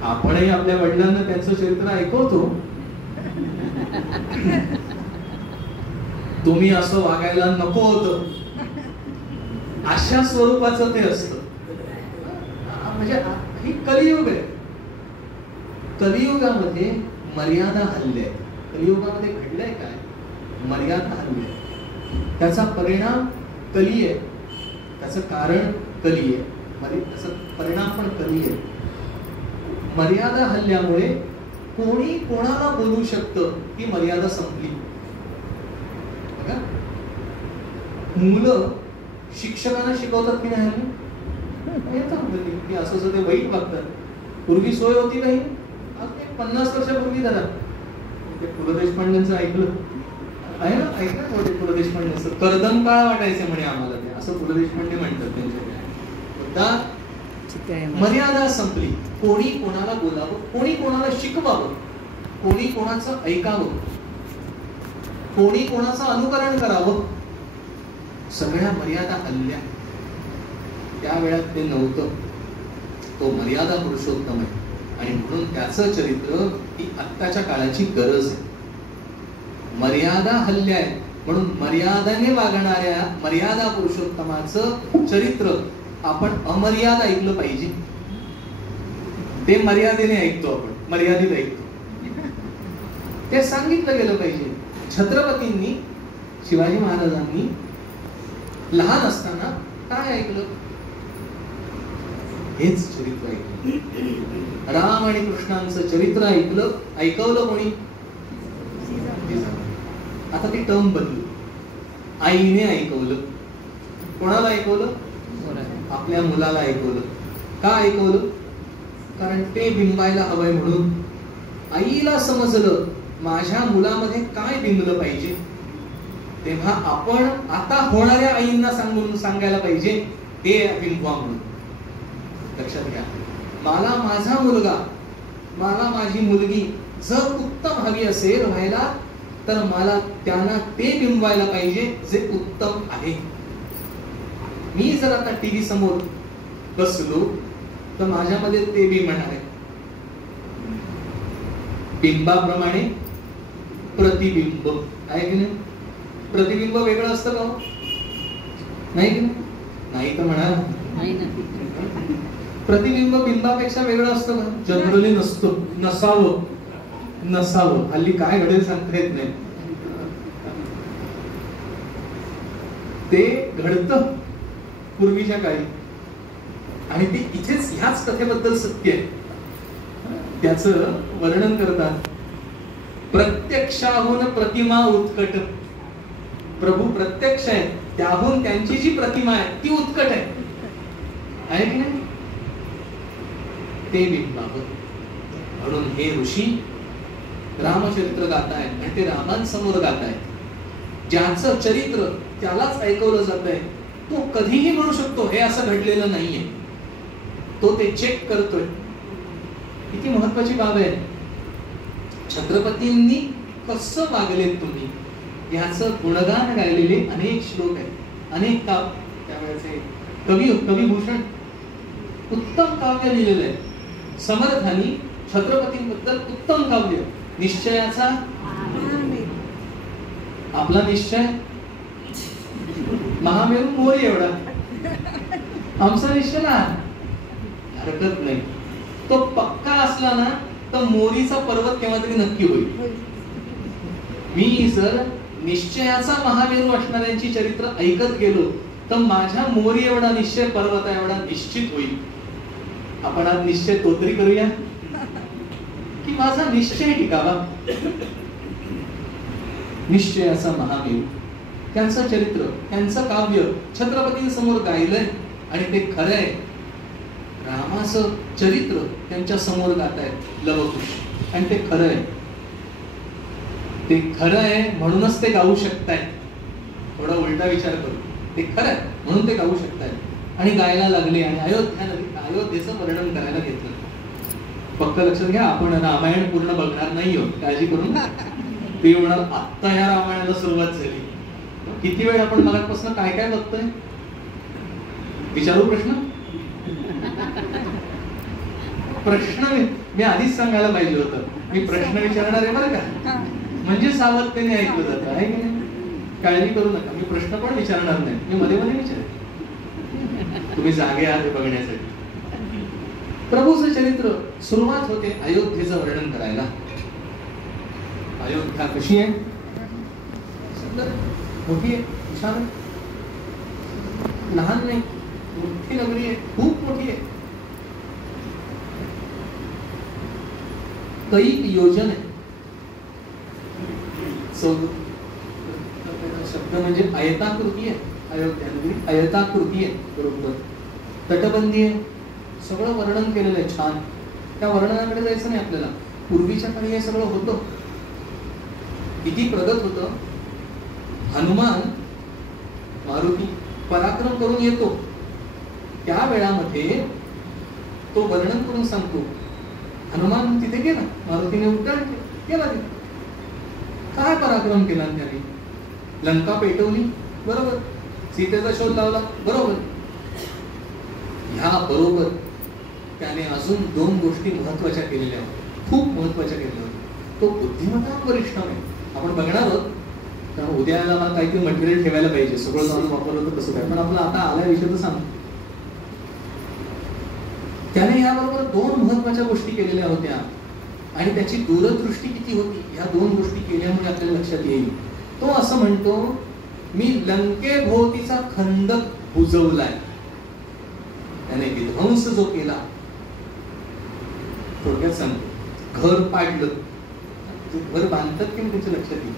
आपणही आपल्या वडिलांना त्यांचं चरित्र ऐकवतो. तुम्ही असं वागायला नको होतं, अशा स्वरूपाचं ते असतं. म्हणजे ही कलियुग आहे. कलियुगामध्ये मर्यादा हल्ल्या आहेत. कलियुगामध्ये घडलंय काय? मर्यादा हल्ल्या. त्याचा परिणाम कली आहे, त्याचं कारण कली आहे, त्याचा परिणाम पण कली आहे. मर्यादा हल्ल्यामुळे कोणी कोणाला बोलू शकतं की मर्यादा संपली. मुलं शिक्षकांना शिकवतात की नाही? की असं ते वाईट वागतात. पूर्वी सोय होती नाही, आज ते 50 वर्षापूर्वी झाला. ते पु ल देशपांडेंचं ऐकलं आहे ना? ऐकलं मोठे पु ल देशपांडेंचं कर्दम काळ वाटायचे म्हणे आम्हाला ते, असं पु ल देशपांडे म्हणतात त्यांच्या. मर्यादा संपली. कोणी कोणाला बोलावं, कोणी कोणाला शिकवावं, कोणी कोणाचं ऐकावं, कोणी कोणाचं अनुकरण करावं, सगळ्या मर्यादा हल्ल्या. त्या वेळात ते नव्हतं. तो मर्यादा पुरुषोत्तम आहे आणि म्हणून त्याचं चरित्र ही आत्ताच्या काळाची गरज आहे. मर्यादा हल्ल्या आहे म्हणून मर्यादेने वागणाऱ्या मर्यादा पुरुषोत्तमाचं चरित्र आपण अमर्याद ऐकलं पाहिजे. ते मर्यादेने ऐकतो, आपण मर्यादित ऐकतो. ते सांगितलं गेलं पाहिजे. छत्रपतींनी, शिवाजी महाराजांनी लहान असताना काय ऐकलं? हेच चरित्र ऐकलं. राम आणि कृष्णांचं चरित्र ऐकलं. ऐकवलं कोणी? आता ती टर्म बदलू. आईने ऐकवलं. कोणाला ऐकवलं? आपल्या मुलाला ऐकवलं. का ऐकवलं? कारण ते बिंबायला हवंय म्हणून. आईला समजलं माझ्या मुलामध्ये काय बिंबलं पाहिजे, तेव्हा आपण आता होणाऱ्या आईंना सांगायला पाहिजे ते बिंबवा म्हणून. लक्षात घ्या, मला माझा मुलगा, मला माझी मुलगी जर उत्तम हवी असेल व्हायला, तर मला त्यांना ते बिंबवायला पाहिजे जे उत्तम आहे. मी जर आता टीव्ही समोर बसलो तर माझ्यामध्ये ते बिंबणार आहे. बिंबाप्रमाणे प्रतिबिंब आहे की नाही? प्रतिबिंब वेगळं असतं का? नाही की नाही? तर म्हणा, प्रतिबिंब बिंबापेक्षा वेगळं असतं का? जनरली नसतो. नसावं. हल्ली काय घडेल सांगता येत नाही. ते घडतं पूर्वीच्या काळी आणि ते इथेच ह्याच कथेबद्दल सत्य आहे. त्याचं वर्णन करतात. प्रत्यक्षाहून प्रतिमा उत्कट. प्रभू प्रत्यक्ष आहे, त्याहून त्यांची जी प्रतिमा आहे ती उत्कट आहे की नाही? ते बिंबावत. म्हणून हे ऋषी रामचरित्र गातायत आणि ते रामांसमोर गातायत. ज्याचं चरित्र त्यालाच ऐकवलं जात आहे तो कधीही म्हणू शकतो हे असं घडलेलं नाहीये. तो ते चेक करतोय. किती महत्वाची बाब आहे. छत्रपतींनी कसं वागलेत तुम्ही याचं गुणगान गायलेले अनेक श्लोक आहेत, अनेक त्यावेळेचे कविभूषण उत्तम काव्य लिहिलेलं आहे. समर्थांनी छत्रपतींबद्दल उत्तम काव्य. निश्चयाचा आपला निश्चय महामेरू मोरी एवढा, आमचा निश्चय ना हरकत नाही. तो पक्का असला ना तर मोरीचा पर्वत केव्हा तरी नक्की होईल. मी जर निश्चयाचा महामेरू असणाऱ्यांची चरित्र ऐकत गेलो तर माझ्या मोरी एवढा निश्चय पर्वता एवढा निश्चित होईल. आपण आज निश्चय तोतरी करूया की माझा निश्चय टिकावा. निश्चयाचा महामेरू, त्यांचं चरित्र, त्यांचं काव्य छत्रपतींसमोर गायलंय आणि ते खरं आहे. रामाचं चरित्र त्यांच्या समोर गातायत लवकुश आणि ते खरं आहे. ते खरं आहे म्हणूनच ते गाऊ शकतायत. थोडा उलटा विचार करू. ते खरं आहे म्हणून ते गाऊ शकतायत आणि गायला लागले आणि अयोध्येचं वर्णन करायला घेतलं. फक्त लक्षात घ्या, आपण रामायण पूर्ण बघणार नाही आहोत, काळजी करून. ते म्हणाल आत्ता ह्या रामायणाला सुरुवात झाली. किती वेळ आपण मगापासून काय काय बघतोय? विचारू प्रश्न. मी आधीच सांगायला पाहिजे होतं. मी प्रश्न विचारणार आहे बरं का, म्हणजे सावधतेने ऐकलं जातं आहे की नाही. काळजी करू नका, मी प्रश्न पण विचारणार नाही. मी मध्ये मध्ये विचारेन, तुम्ही जागे आहात बघण्यासाठी. प्रभूचं चरित्र सुरुवात होते अयोध्येचं वर्णन करायला. अयोध्या कशी आहे? सुंदर, मोठी आहे, विशाल, लहान नाही, मोठी नगरी आहे, खूप मोठी आहे. कैक योजन आहे. शब्द म्हणजे आयताकृती आहे. अयोध्या नगरी आयताकृती आहे, बरोबर. तटबंदी आहे. सगळं वर्णन केलेलं आहे छान. त्या वर्णनाकडे जायचं नाही आपल्याला. पूर्वीच्या काळी हे सगळं होतं. किती प्रगत होतं. हनुमान मारुती पराक्रम करून येतो त्या वेळामध्ये तो वर्णन करून सांगतो. हनुमान तिथे गेला, मारुतीने उड्डाण केला. तिथे काय पराक्रम केला त्याने? लंका पेटवली, बरोबर. सीतेचा शोध लावला, बरोबर. ह्या बरोबर त्याने अजून 2 गोष्टी महत्वाच्या केलेल्या होत्या, खूप महत्वाच्या केलेल्या होत्या. तो बुद्धिमत्ता वरिष्ठ आहे. आपण बघणार आहोत. कारण उद्याला मला काहीतरी मटेरियल ठेवायला पाहिजे. सगळं जाऊन वापरलं तर कसं काय, पण आपला आता आल्या विषय तर सांग. त्याने याबरोबर 2 महत्वाच्या गोष्टी केलेल्या होत्या आणि त्याची दूरदृष्टी किती होती ह्या 2 गोष्टी केल्यामुळे आपल्याला लक्षात येईल. तो असं म्हणतो, मी लंकेभोवतीचा खंदक बुजवलाय. त्याने विध्वंस जो केला, थोडक्यात सांगतो, घर पाडलं. घर बांधतात की तुमच्या लक्षात येईल.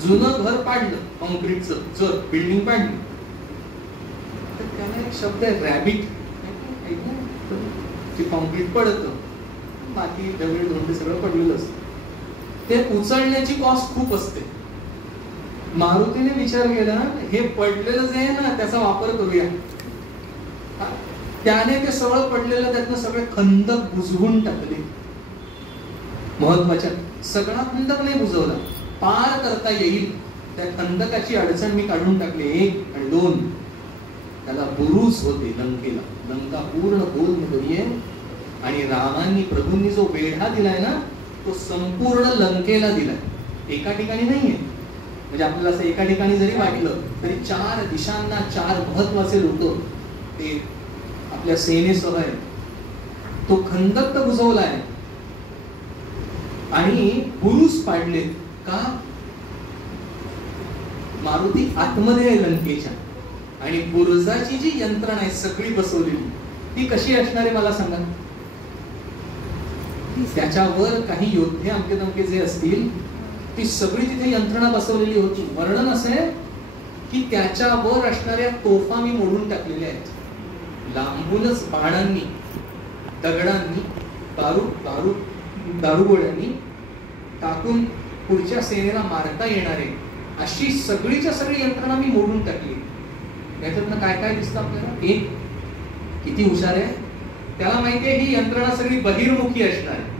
जुनं घर पाडलं, कॉन्क्रीटचं जर बिल्डिंग पाडली तर त्याला एक शब्द आहे रॅबिट. जे कॉन्क्रीट पडतं, माती दगड धोंडे सगळं पडलेलं असतं, ते उचलण्याची कॉस्ट खूप असते. मारुतीने विचार केला, हे पडलेलं जे आहे ना त्याचा वापर करूया. त्याने ते सगळं पडलेलं त्यातनं सगळे खंदक बुजवून टाकले. महत्वाच्या सगळा खंदक नाही बुजवला, पार करता येईल त्या खंदकाची अडचण मी काढून टाकली. 1 आणि 2 त्याला बुरुज होते लंकेला. लंका पूर्ण गोल नगरी आहे आणि रामांनी प्रभूंनी जो वेढा दिलाय ना तो संपूर्ण लंकेला दिलाय. एका ठिकाणी नाहीये. म्हणजे आपल्याला असं एका ठिकाणी जरी वाटलं तरी 4 दिशांना 4 महत्वाचे लोक ते आपल्या सेनेसह आहेत. तो खंदक तर बुजवलाय आणि बुरुज पाडले. का? मारुती आतमध्ये आहे लंकेच्या आणि बुरुजाची जी यंत्रणा आहे सगळी बसवलेली ती कशी असणार आहे मला सांगा. त्याच्यावर काही योद्धे अमके तमके जे असतील ती सगळी तिथे यंत्रणा बसवलेली होती. वर्णन असं आहे की त्याच्यावर असणाऱ्या तोफा मी मोडून टाकलेल्या आहेत. लांबूनच बाणांनी, दगडांनी, दारुगोळ्यांनी टाकून पुढच्या सेनेला मारता येणारे अशी सगळीच्या सगळी यंत्रणा मी मोडून टाकली. याच्यातनं काय काय दिसतं आपल्याला? एक किती हुशार आहे, त्याला माहितीये ही यंत्रणा सगळी बहिर्मुखी असणार आहे.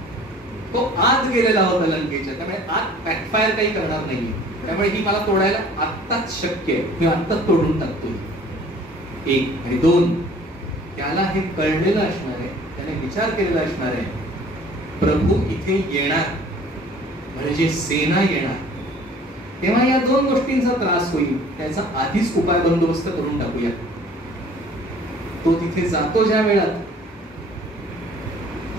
तो आत गेलेला होता लंकेच्या, त्यामुळे आत बॅकफायर काही करणार नाहीये. त्यामुळे ही मला तोडायला आत्ताच शक्य आहे, मी आत्ताच तोडून टाकतोय. एक. आणि दोन, त्याला हे कळलेलं असणार आहे, त्याने विचार केलेला असणार आहे, प्रभू इथे येणार म्हणजे सेना येणार, तेव्हा या दोन गोष्टींचा त्रास होईल, त्याचा आधीच उपाय बंदोबस्त करून टाकूया. तो तिथे जातो ज्या वेळात,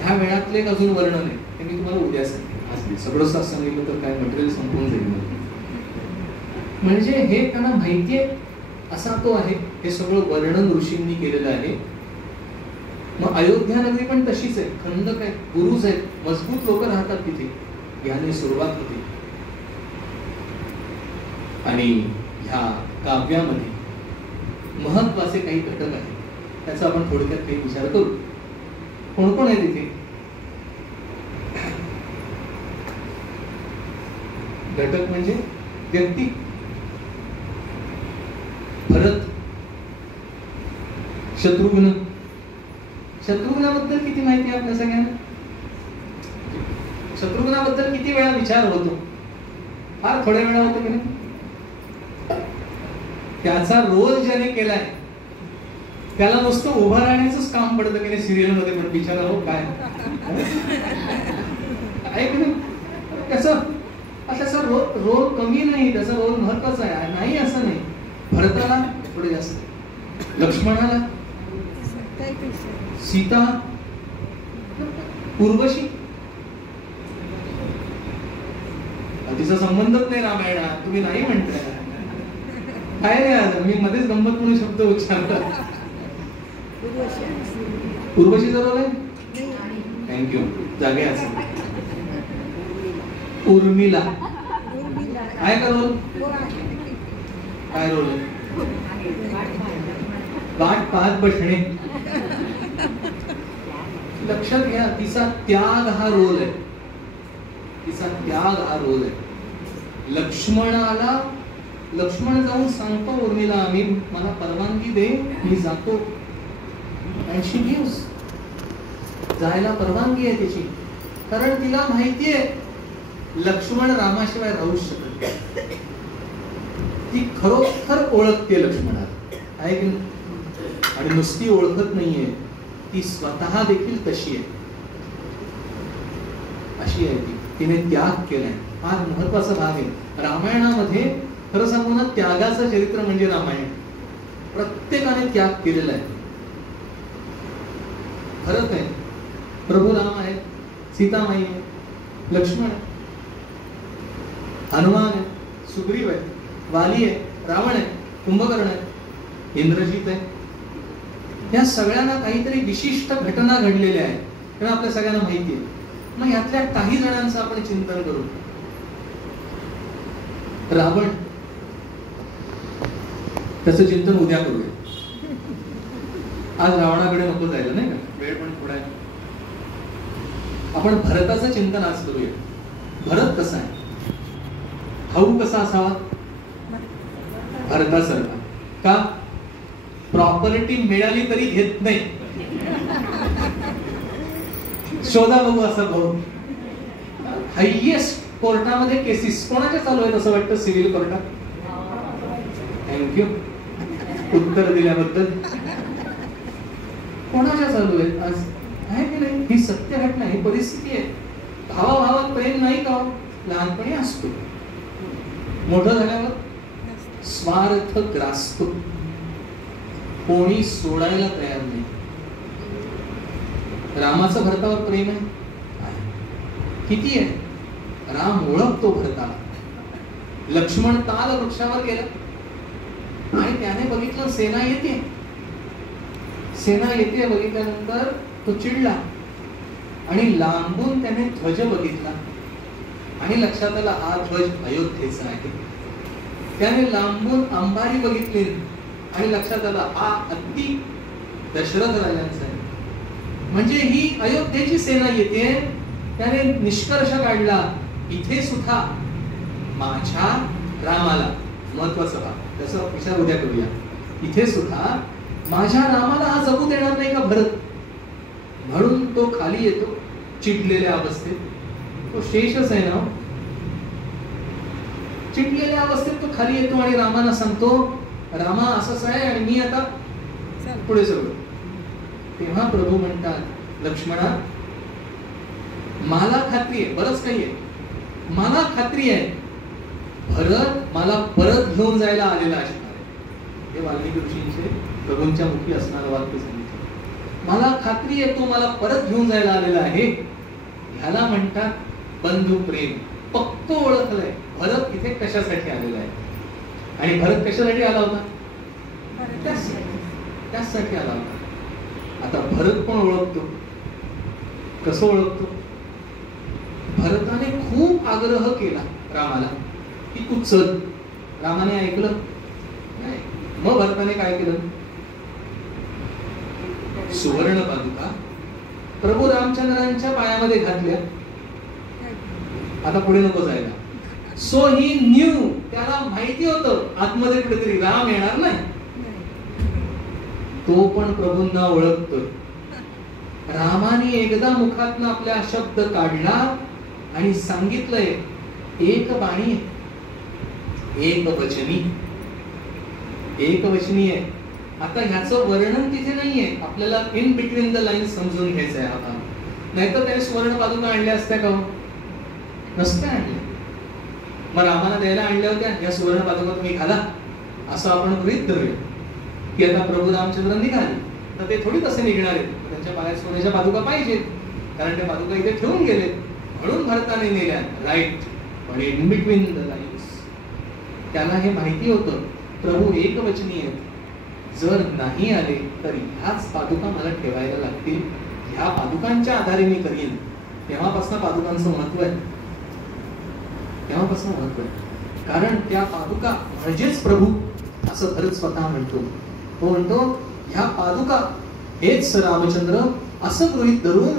ह्या वेळातले एक अजून वर्णन आहे, ते मी तुम्हाला उद्या सांगेन. आज सगळं सांगितलं तर काय मटेरियल संपून जाईल. म्हणजे हे त्यांना माहितीये असा तो आहे, हे सगळं वर्णन ऋषींनी केलेलं आहे. मग अयोध्या नगरी पण तशीच आहे, खंडक आहेत, गुरुज आहेत, मजबूत लोक राहतात तिथे. याने सुरुवात होते. आणि ह्या काव्यामध्ये महत्वाचे काही घटक आहेत, त्याचा आपण थोडक्यात काही विचार करू. कोण कोण आहे तिथे? घटक म्हणजे व्यक्ती. भरत, शत्रुघ्न. शत्रुघ्नाबद्दल किती माहिती आहे आपल्या सगळ्यांना? शत्रुघ्नाबद्दल किती वेळा विचार होतो? फार थोड्या वेळा होतो की नाही? त्याचा रोल ज्याने केलाय त्याला नुसतं उभं राहण्याचंच काम पडतं की नाही सिरियल मध्ये, पण बिचारा हो काय त्याचा रोल कमी नाही, त्याचा रोल महत्वाचा आहे नाही असं नाही. भरताला थोडे जास्त, लक्ष्मणाला, सीता, उर्वशी. तिचा संबंधच नाही रामायणात, तुम्ही नाही म्हणताय काय नाही. मी मध्येच गंमत म्हणून शब्द उच्चारला. उर्वशीचा रोल आहे, थँक्यू, जागे असं. उर्मिला आहे का रोल? काय रोल आहे? वाट पाहत बसणे. लक्षात घ्या, तिचा त्याग हा रोल आहे, तिचा त्याग हा रोल आहे. लक्ष्मण जाऊन सांगतो उर्मिला, मला परवानगी दे, मी जातो. and she gives. जायला परवानगी आहे त्याची, कारण तिला माहितीये लक्ष्मण रामाशिवाय राहू शकत नाही. ती खरोखर ओळखते लक्ष्मणाला, आहे की नाही? आणि नुसती ओळखत नाहीये, ती स्वतः देखील तशी आहे, अशी आहे ती. तिने त्याग केलाय, फार महत्वाचा भाग आहे रामायणामध्ये. खरं सांगू ना, त्यागाचं चरित्र म्हणजे रामायण. प्रत्येकाने त्याग केलेला आहे. भरत आहे, प्रभू राम आहे, सीतामाई आहे, लक्ष्मण आहे, हनुमान आहे, सुग्रीव आहे, वाली आहे, रावण आहे, कुंभकर्ण आहे, इंद्रजित आहे. या सगळ्यांना काहीतरी विशिष्ट घटना घडलेल्या आहेत, तेव्हा आपल्या सगळ्यांना माहिती आहे. मग यातल्या काही जणांचं आपण चिंतन करू. रावण, त्याचं चिंतन उद्या करूया. आज रावणाकडे नको जायला, नाही का, वेळ पण थोडा आहे. आपण भरताचं चिंतन आज करूया. भरत कसा आहे, भाऊ कसा असावा? भरतासारखा. का? प्रॉपर्टी मिळाली तरी घेत नाही. शोधा बघू असा भाऊ. हायएस्ट कोर्टामध्ये केसेस कोणाच्या चालू आहेत असं वाटतं सिव्हिल कोर्टात? थँक्यू उत्तर दिल्याबद्दल. कोणाच्या चालू आहेत आज, आहे की नाही? ही सत्य घटना, ही परिस्थिती आहे. भावाभावात प्रेम नाही का? लहानपणी असतो, मोठं झाल्यावर स्वार्थ ग्रासतो, कोणी सोडायला तयार नाही. रामाचं भरतावर प्रेम आहे, किती आहे? राम ओळखतो भरताला. लक्ष्मण ताल वृक्षावर गेला आणि त्याने बघितलं सेना येते, सेना येते. बघितल्यानंतर तो चिडला आणि लांबून त्याने ध्वज बघितला आणि लक्षात आला हा ध्वज अयोध्येचा आहे. त्याने लांबून अंबारी बघितली आणि लक्षात आला हा अगदी दशरथ राजांचा आहे. म्हणजे ही अयोध्येची सेना येते. त्याने निष्कर्ष काढला इथे सुद्धा माझ्या रामाला, महत्वाचा भाग त्याचा विचार उद्या करूया, इथे सुद्धा माझ्या रामाला हा जगू देणार नाही का भरत. म्हणून तो खाली येतो चिडलेल्या अवस्थेत. तो शेषच आहे ना, चिडलेल्या अवस्थेत तो खाली येतो आणि रामाला सांगतो रामा असंच आहे आणि मी आता पुढे चढलो. तेव्हा प्रभू म्हणतात लक्ष्मणा मला खात्री आहे, बरंच काही आहे, मला खात्री आहे भरत मला परत घेऊन जायला आलेला असणार आहे. हे वाल्मिकी ऋषींचे प्रभूंच्या मुखी असणारं वाक्य सांगितलं. मला खात्री आहे तो मला परत घेऊन जायला आलेला आहे. ह्याला म्हणतात बंधू प्रेम. पक्क ओळखलंय भरत इथे कशासाठी आलेला आहे. आणि भरत कशासाठी आला होता, त्यासाठी आला होता. आता भरत पण ओळखतो. कसं ओळखतो, भरताने खूप आग्रह केला रामाला की तू चल. रामाने ऐकलं नाही. मग भरताने काय केलं, सुवर्ण पादुका प्रभू रामचंद्रांच्या पायामध्ये घातल्या. आता पुढे नको जायला. सो ही न्यू, त्याला माहिती होतं आतमध्ये कुठेतरी राम येणार नाही. तो पण प्रभूंना ओळखतोय. रामाने एकदा मुखातनं आपल्या शब्द काढला आणि सांगितलंय एक बाणी, एक वचनी, एक वचनी आहे. आता ह्याचं वर्णन तिथे नाहीये, आपल्याला इन बिटवीन द लाईन्स समजून घ्यायचं आहे. आता नाहीतर त्याने सुवर्ण पादुका आणल्या असत्या का, नसत्या आणल्या. मग रामाला द्यायला आणल्या होत्या, या सुवर्ण पादुका तुम्ही घाला असं आपण गृहीत धरूया की आता प्रभू रामचंद्र निघाले तर ते थोडी तसे निघणार आहेत. त्यांच्या पायात सोन्याच्या पादुका पाहिजेत, कारण त्या पादुका इथे ठेवून गेले म्हणून भरताने नेल्या. राईट, पण इन बिटवीन द लाईन्स त्याला हे माहिती होतं प्रभू एकवचनी आहेत. जर नाही आले तर ह्याच पादुका मला ठेवायला लागतील. ह्या पादुकांच्या आधारे मी करीन. तेव्हापासून पादुकांचं महत्व आहे. तेव्हापासून महत्व आहे, कारण त्या पादुका म्हणजेच प्रभू असं भरत स्वतः म्हणतो. तो म्हणतो ह्या पादुका हेच रामचंद्र असं गृहीत धरून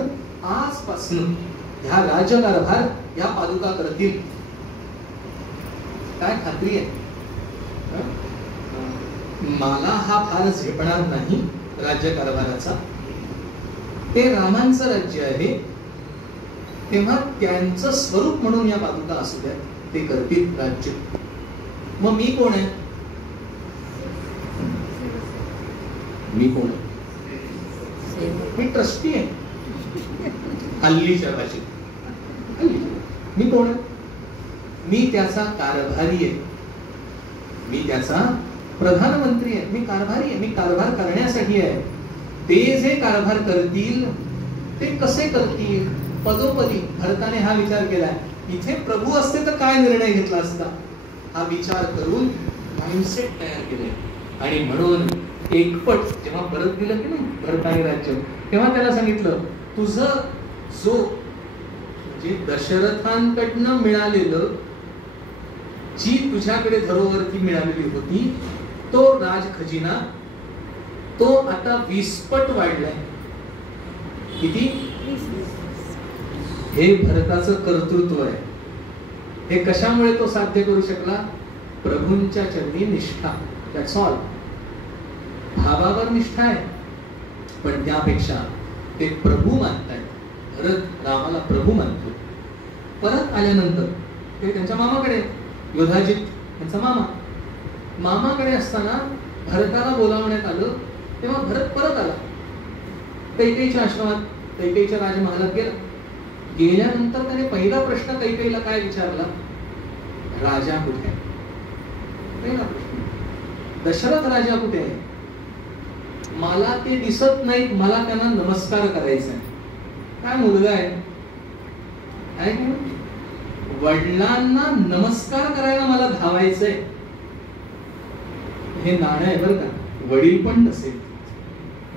आजपासून ह्या राज्यकारभार या पादुका करतील. काय खात्री आहे, मला हा फार झेपणार नाही राज्यकारभाराचा. ते रामांचं राज्य आहे, तेव्हा त्यांचं स्वरूप म्हणून या पादुका असू द्या, ते करतील राज्य. मग मी कोण आहे, मी कोण आहे, मी ट्रस्टी आहे. हल्लीच्या भाषेत मी कोण आहे, मी त्याचा कारभारी आहे, मी त्याचा प्रधानमंत्री आहे, मी कारभारी आहे. मी कारभार करण्यासाठी आहे. ते जे कारभार करतील ते कसे करतील, पदोपदी. भरताने हा विचार केलाय, इथे प्रभू असते तर काय निर्णय घेतला असता, हा विचार करून माइंडसेट तयार केले. आणि म्हणून एकपट जेव्हा परत दिलं की नाही भरताने राज्य, तेव्हा त्याला सांगितलं तुझं जो म्हणजे दशरथांकडनं मिळालेलं, जी तुझ्याकडे धरोवरती मिळालेली होती तो राज खजिना, तो आता 20 पट वाढलाय. किती, हे भरताचं कर्तृत्व आहे. हे कशामुळे तो साध्य करू शकला, प्रभूंच्या चरणी निष्ठा. That's all. भावावर निष्ठा आहे, पण त्यापेक्षा ते प्रभू मानतायत. भरत रामाला प्रभू मानतो. परत आल्यानंतर ते त्यांच्या मामाकडे, योधाजित त्यांचा मामाकडे असताना भरताला बोलावण्यात आलं. तेव्हा भरत परत आला. कैकेयीच्या आश्रमात, कैकेयीच्या राजमहालात गेला. गेल्यानंतर त्याने पहिला प्रश्न कैकेयीला काय विचारला, राजा कुठे आहे. पहिला प्रश्न, दशरथ राजा कुठे आहे, मला ते दिसत नाहीत, मला त्यांना नमस्कार करायचा आहे. काय मुलगा आहे, वडिलांना नमस्कार करायला मला धावायचंय. हे नाणं आहे बरं का. वडील पण तसे,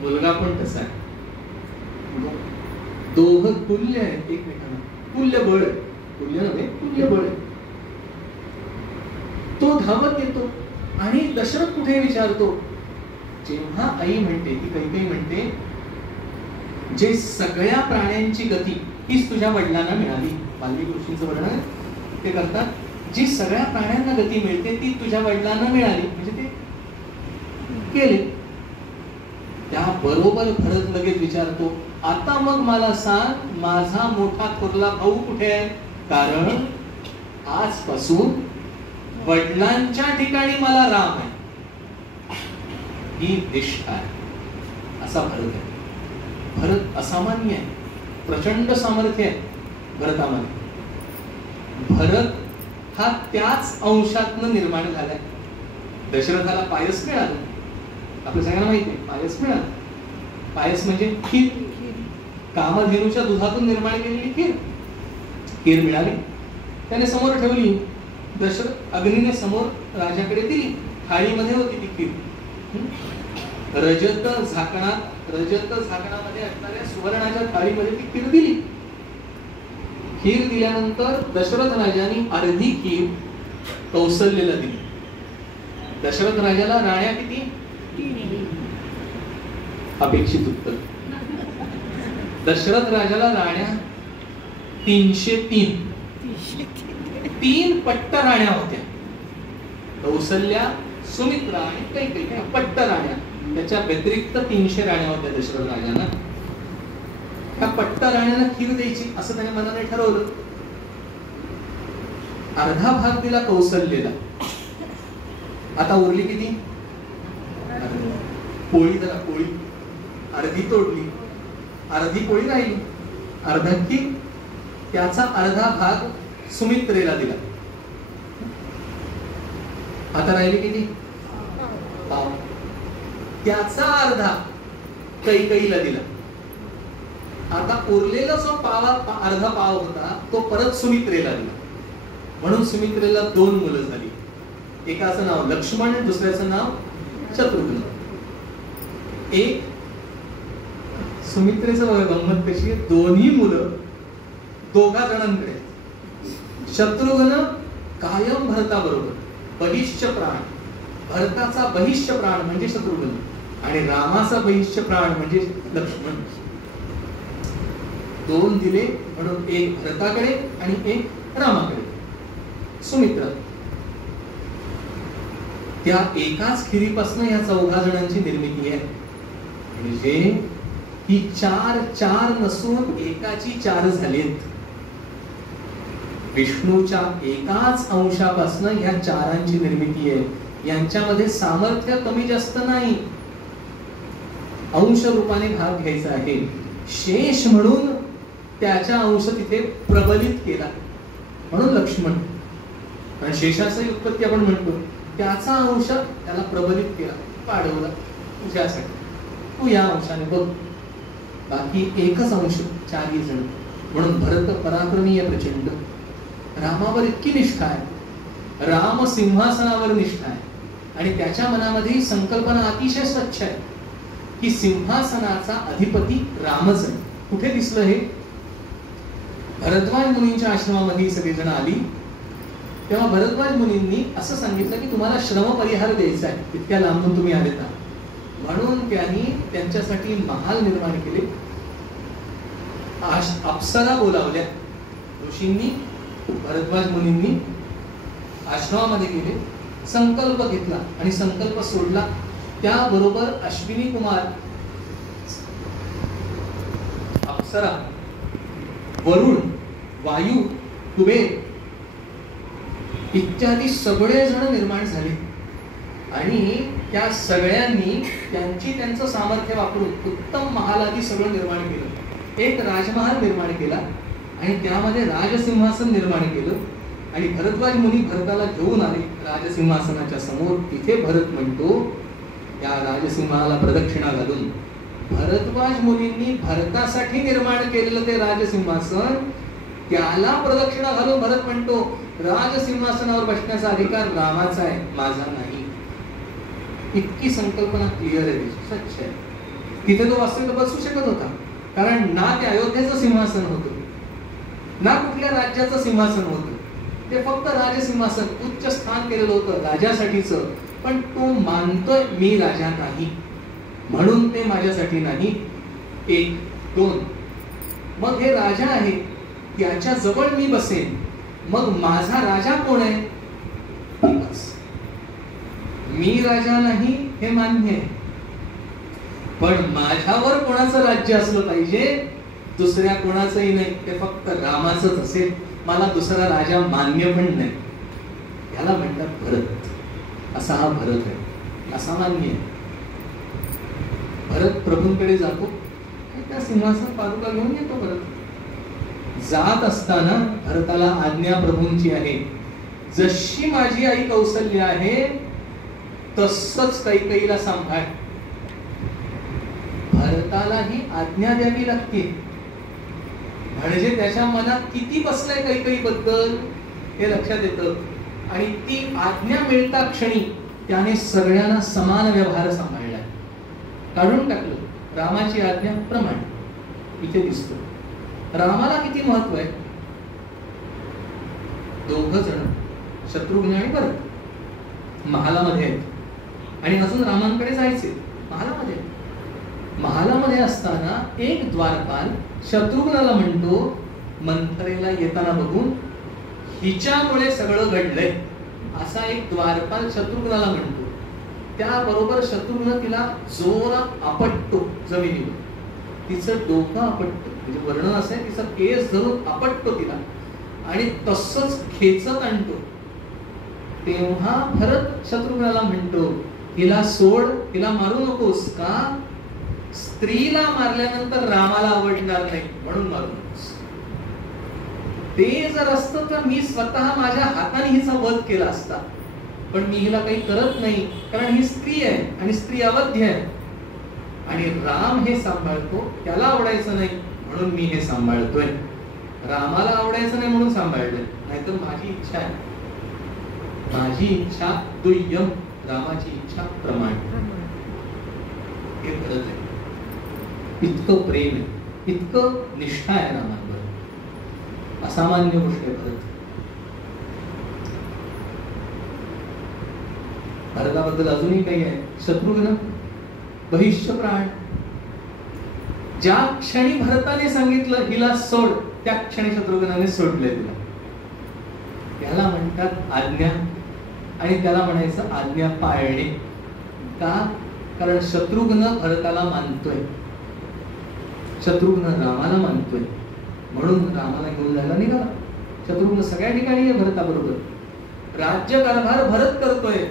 मुलगा पण तसा आहे. दोघं तुल्य आहेत एकमेकांना, तुल्य बळ. तुल्य नव्हे, तुल्य बळ आहे. तो धावत येतो आणि दशरथ कुठे विचारतो, जेव्हा आई म्हणते, ती कैकेयी म्हणते, जे सगळ्या प्राण्यांची गती हीच तुझ्या वडिलांना मिळाली. वाल्मिकी ऋषींचं वर्णन ते करतात, जी सगळ्या प्राण्यांना गती मिळते ती तुझ्या वडिलांना मिळाली, म्हणजे ते केले. त्याबरोबर भरत लगेच विचारतो, आता मग मला सांग, माझा मोठा थोरला भाऊ कुठे आहे? कारण आजपासून वडिलांच्या ठिकाणी मला राम आहे. ही निष्ठा आहे. असा भरत आहे. भरत असामान्य आहे, प्रचंड सामर्थ्य आहे भरतामध्ये. भरत हा त्याच अंशातनं निर्माण झालाय. दशरथाला पायस मिळालं, आपल्या सगळ्यांना माहिती आहे, पायस मिळालं. पायस म्हणजे खीर, कामधेनूच्या दुधातून निर्माण केलेली खीर. खीर मिळाली, त्याने समोर ठेवली. दशरथ अग्नीने समोर राजाकडे दिली. थाळीमध्ये होती ती खीर. रजत झाकणामध्ये असणाऱ्या सुवर्णाच्या थाळीमध्ये ती खीर दिली. खीर दिल्यानंतर दशरथ राजाने अर्धी खीर कौसल्याला दिली. दशरथ राजाला राण्या किती? अपेक्षित उत्तर. दशरथ राजाला राण्या 303. 3 पट्ट राण्या होत्या. कौसल्या, सुमित्रा आणि कैकेयी पट्ट राण्या. त्याच्या व्यतिरिक्त 300 राण्या होत्या दशरथ राजांना. त्या पट्ट राण्यांना खीर द्यायची असं त्याने मनाने ठरवलं. अर्धा भाग दिला कौसल्याला. आता उरली किती? पोळी. जरा पोळी अर्धी तोडली, अर्धी पोळी राहिली. अर्धा खीर, त्याचा अर्धा भाग सुमित्रेला दिला. आता राहिली किती? पाव. त्याचा अर्धा कैकेयीला दिला. आता उरलेला जो अर्धा पाव होता तो परत सुमित्रेला दिला. म्हणून सुमित्रेला 2 मुलं झाली. एकाचं नाव लक्ष्मण, दुसऱ्याचं नाव शत्रुघ्न. एक सुमित्रेचं गंमत कशी आहे, दोन्ही मुलं दोघा जणांकडे. शत्रुघ्न कायम भरताबरोबर, बहिष्य प्राण. भरताचा बहिष्य प्राण म्हणजे शत्रुघ्न आणि रामाचा बहिष्य प्राण म्हणजे लक्ष्मण. 2 दिले म्हणून एक भरताकडे आणि एक रामाकडे. सुमित्रा त्या एकाच खिरीपासून या 4 जणांची निर्मिती आहे. म्हणजे ही 4 नसून एकाची 4 झालीत. विष्णूच्या एकाच अंशापासून ह्या 4ांची निर्मिती आहे. यांच्यामध्ये सामर्थ्य कमी जास्त नाही, अंश रूपाने भाग घ्यायचा आहे. शेष म्हणून त्याच्या अंश तिथे प्रबलित केला म्हणून लक्ष्मण. कारण शेषाची उत्पत्ती आपण म्हणतो, त्याचा अंश त्याला प्रबलित केला, वाढवला तुझ्यासाठी. तू या अंशाने बघ. बाकी एकच अंश 4 जण. म्हणून भरत पराक्रमी आहे प्रचंड. रामावर इतकी निष्ठा आहे, राम सिंहासनावर निष्ठा आहे. आणि त्याच्या मनामध्ये संकल्पना अतिशय स्वच्छ आहे की सिंहासनाचा अधिपती रामच आहे. कुठे दिसलं हे? भरद्वाज मुनींच्या आश्रमामध्ये सगळेजण आली तेव्हा भरद्वाज मुनींनी असं सांगितलं की तुम्हाला श्रम परिहार द्यायचा आहे, इतक्या लांबून तुम्ही आलेत. म्हणून त्यांनी त्यांच्यासाठी महाल निर्माण केले. अप्सरा बोलावल्या ऋषींनी. भरद्वाज मुनींनी आश्रमामध्ये गेले, संकल्प घेतला आणि संकल्प सोडला. त्याबरोबर अश्विनी कुमार, अप्सरा, वरुण, वायू, कुबेर इत्यादी सगळे जण निर्माण झाले. आणि त्या सगळ्यांनी त्यांचं सामर्थ्य वापरून उत्तम महालादी सगळं निर्माण केलं. एक राजमहाल निर्माण केला आणि त्यामध्ये राजसिंहासन निर्माण केलं. आणि भरद्वाज मुनी भरताला घेऊन आले राजसिंहासनाच्या समोर. तिथे भरत म्हणतो, या राजसिंहाला प्रदक्षिणा घालून भरद्वाज मुनींनी भरतासाठी निर्माण केलेलं ते राजसिंहासन, त्याला प्रदक्षिणा घालून भरत म्हणतो, राजसिंहासनावर बसण्याचा अधिकार रामाचा आहे, माझा नाही. इतकी संकल्पना क्लिअर आहे, स्वच्छ आहे. तिथे तो वास्तविक बसू शकत होता, कारण ना ते अयोध्येचं सिंहासन होतं ना कुठल्या राज्याचं सिंहासन होतं, ते फक्त राजसिंहासन उच्च स्थान केलेलं होतं राजासाठीच. पण तो मानतोय मी राजा नाही म्हणून ते माझ्यासाठी नाही. 1 2 मग हे राजा आहे, त्याच्या जवळ मी बसेन, मग माझा राजा कोण आहे? मी राजा नाही हे मान्य आहे, पण माझ्यावर कोणाचं राज्य असलं पाहिजे? दुसऱ्या कोणाचंही नाही, ते फक्त रामाचंच असेल. मला दुसरा राजा मान्य पण नाही. याला म्हणतात भरत. असा हा भरत आहे, असामान्य आहे. भरत प्रभूंकडे जातो, त्या सिंहासन पादुका घेऊन येतो. भरत जात असताना भरताला आज्ञा प्रभूंची आहे, जशी माझी आई कौसल्य आहे तसंच कैकेयीला सांभाळ. भरताला ही आज्ञा द्यावी लागते, म्हणजे त्याच्या मनात किती बसलंय कैकेयी बद्दल हे लक्षात येतं. आणि ती आज्ञा मिळता क्षणी त्याने सगळ्यांना समान व्यवहार सांभाळला, काढून टाकलं. रामाची आज्ञा प्रमाण इथे दिसतो. रामाला किती महत्व आहे? 2 जण शत्रुघ्न आणि भरत महालामध्ये आहेत आणि अजून रामांकडे जायचे. महालामध्ये असताना एक द्वारपाल शत्रुघ्नाला म्हणतो, मंथरेला येताना बघून हिच्यामुळे सगळं घडलंय. असा एक द्वारपाल शत्रुघ्नाला म्हणतो. त्याबरोबर शत्रुघ्न तिला जोरात आपटतो जमिनीवर. तिचं डोकं आपटतो, म्हणजे वर्णन असं आहे, तिचा केस धरून आपटतो तिला आणि तसंच खेचत आणतो. तेव्हा भरत शत्रुघ्नाला म्हणतो, हिला सोड, हिला मारू नकोस. का? स्त्रीला मारल्यानंतर रामाला आवडणार नाही म्हणून मारू नकोस. ते जर असतं तर मी स्वतः माझ्या हाताने हिचा वध केला असता, पण मी हिला काही करत नाही, कारण ही स्त्री आहे आणि स्त्री अवध्य आहे. आणि राम हे सांभाळतो, त्याला आवडायचं नाही म्हणून मी हे सांभाळतोय. रामाला आवडायचं नाही म्हणून सांभाळलंय, नाहीतर माझी इच्छा आहे. माझी इच्छा दुय्यम, रामाची इच्छा प्रमाण. हे भरत आहे. इतकं प्रेम आहे, इतकं निष्ठा आहे रामांवर. असामान्य गोष्ट आहे भरत. भरताबद्दल अजूनही काही आहे. शत्रुघ्न बहिष्य प्राण. ज्या क्षणी भरताने सांगितलं हिला सोड, त्या क्षणी शत्रुघ्नाने सोडले तिला. याला म्हणतात आज्ञा, आणि त्याला म्हणायचं आज्ञा पाळणे. का? कारण शत्रुघ्न भरताला मानतोय, शत्रुघ्न रामाला मानतोय, म्हणून रामाला घेऊन जायला निघाला. शत्रुघ्न सगळ्या ठिकाणी आहे भरताबरोबर. राज्य कारभार भरत करतोय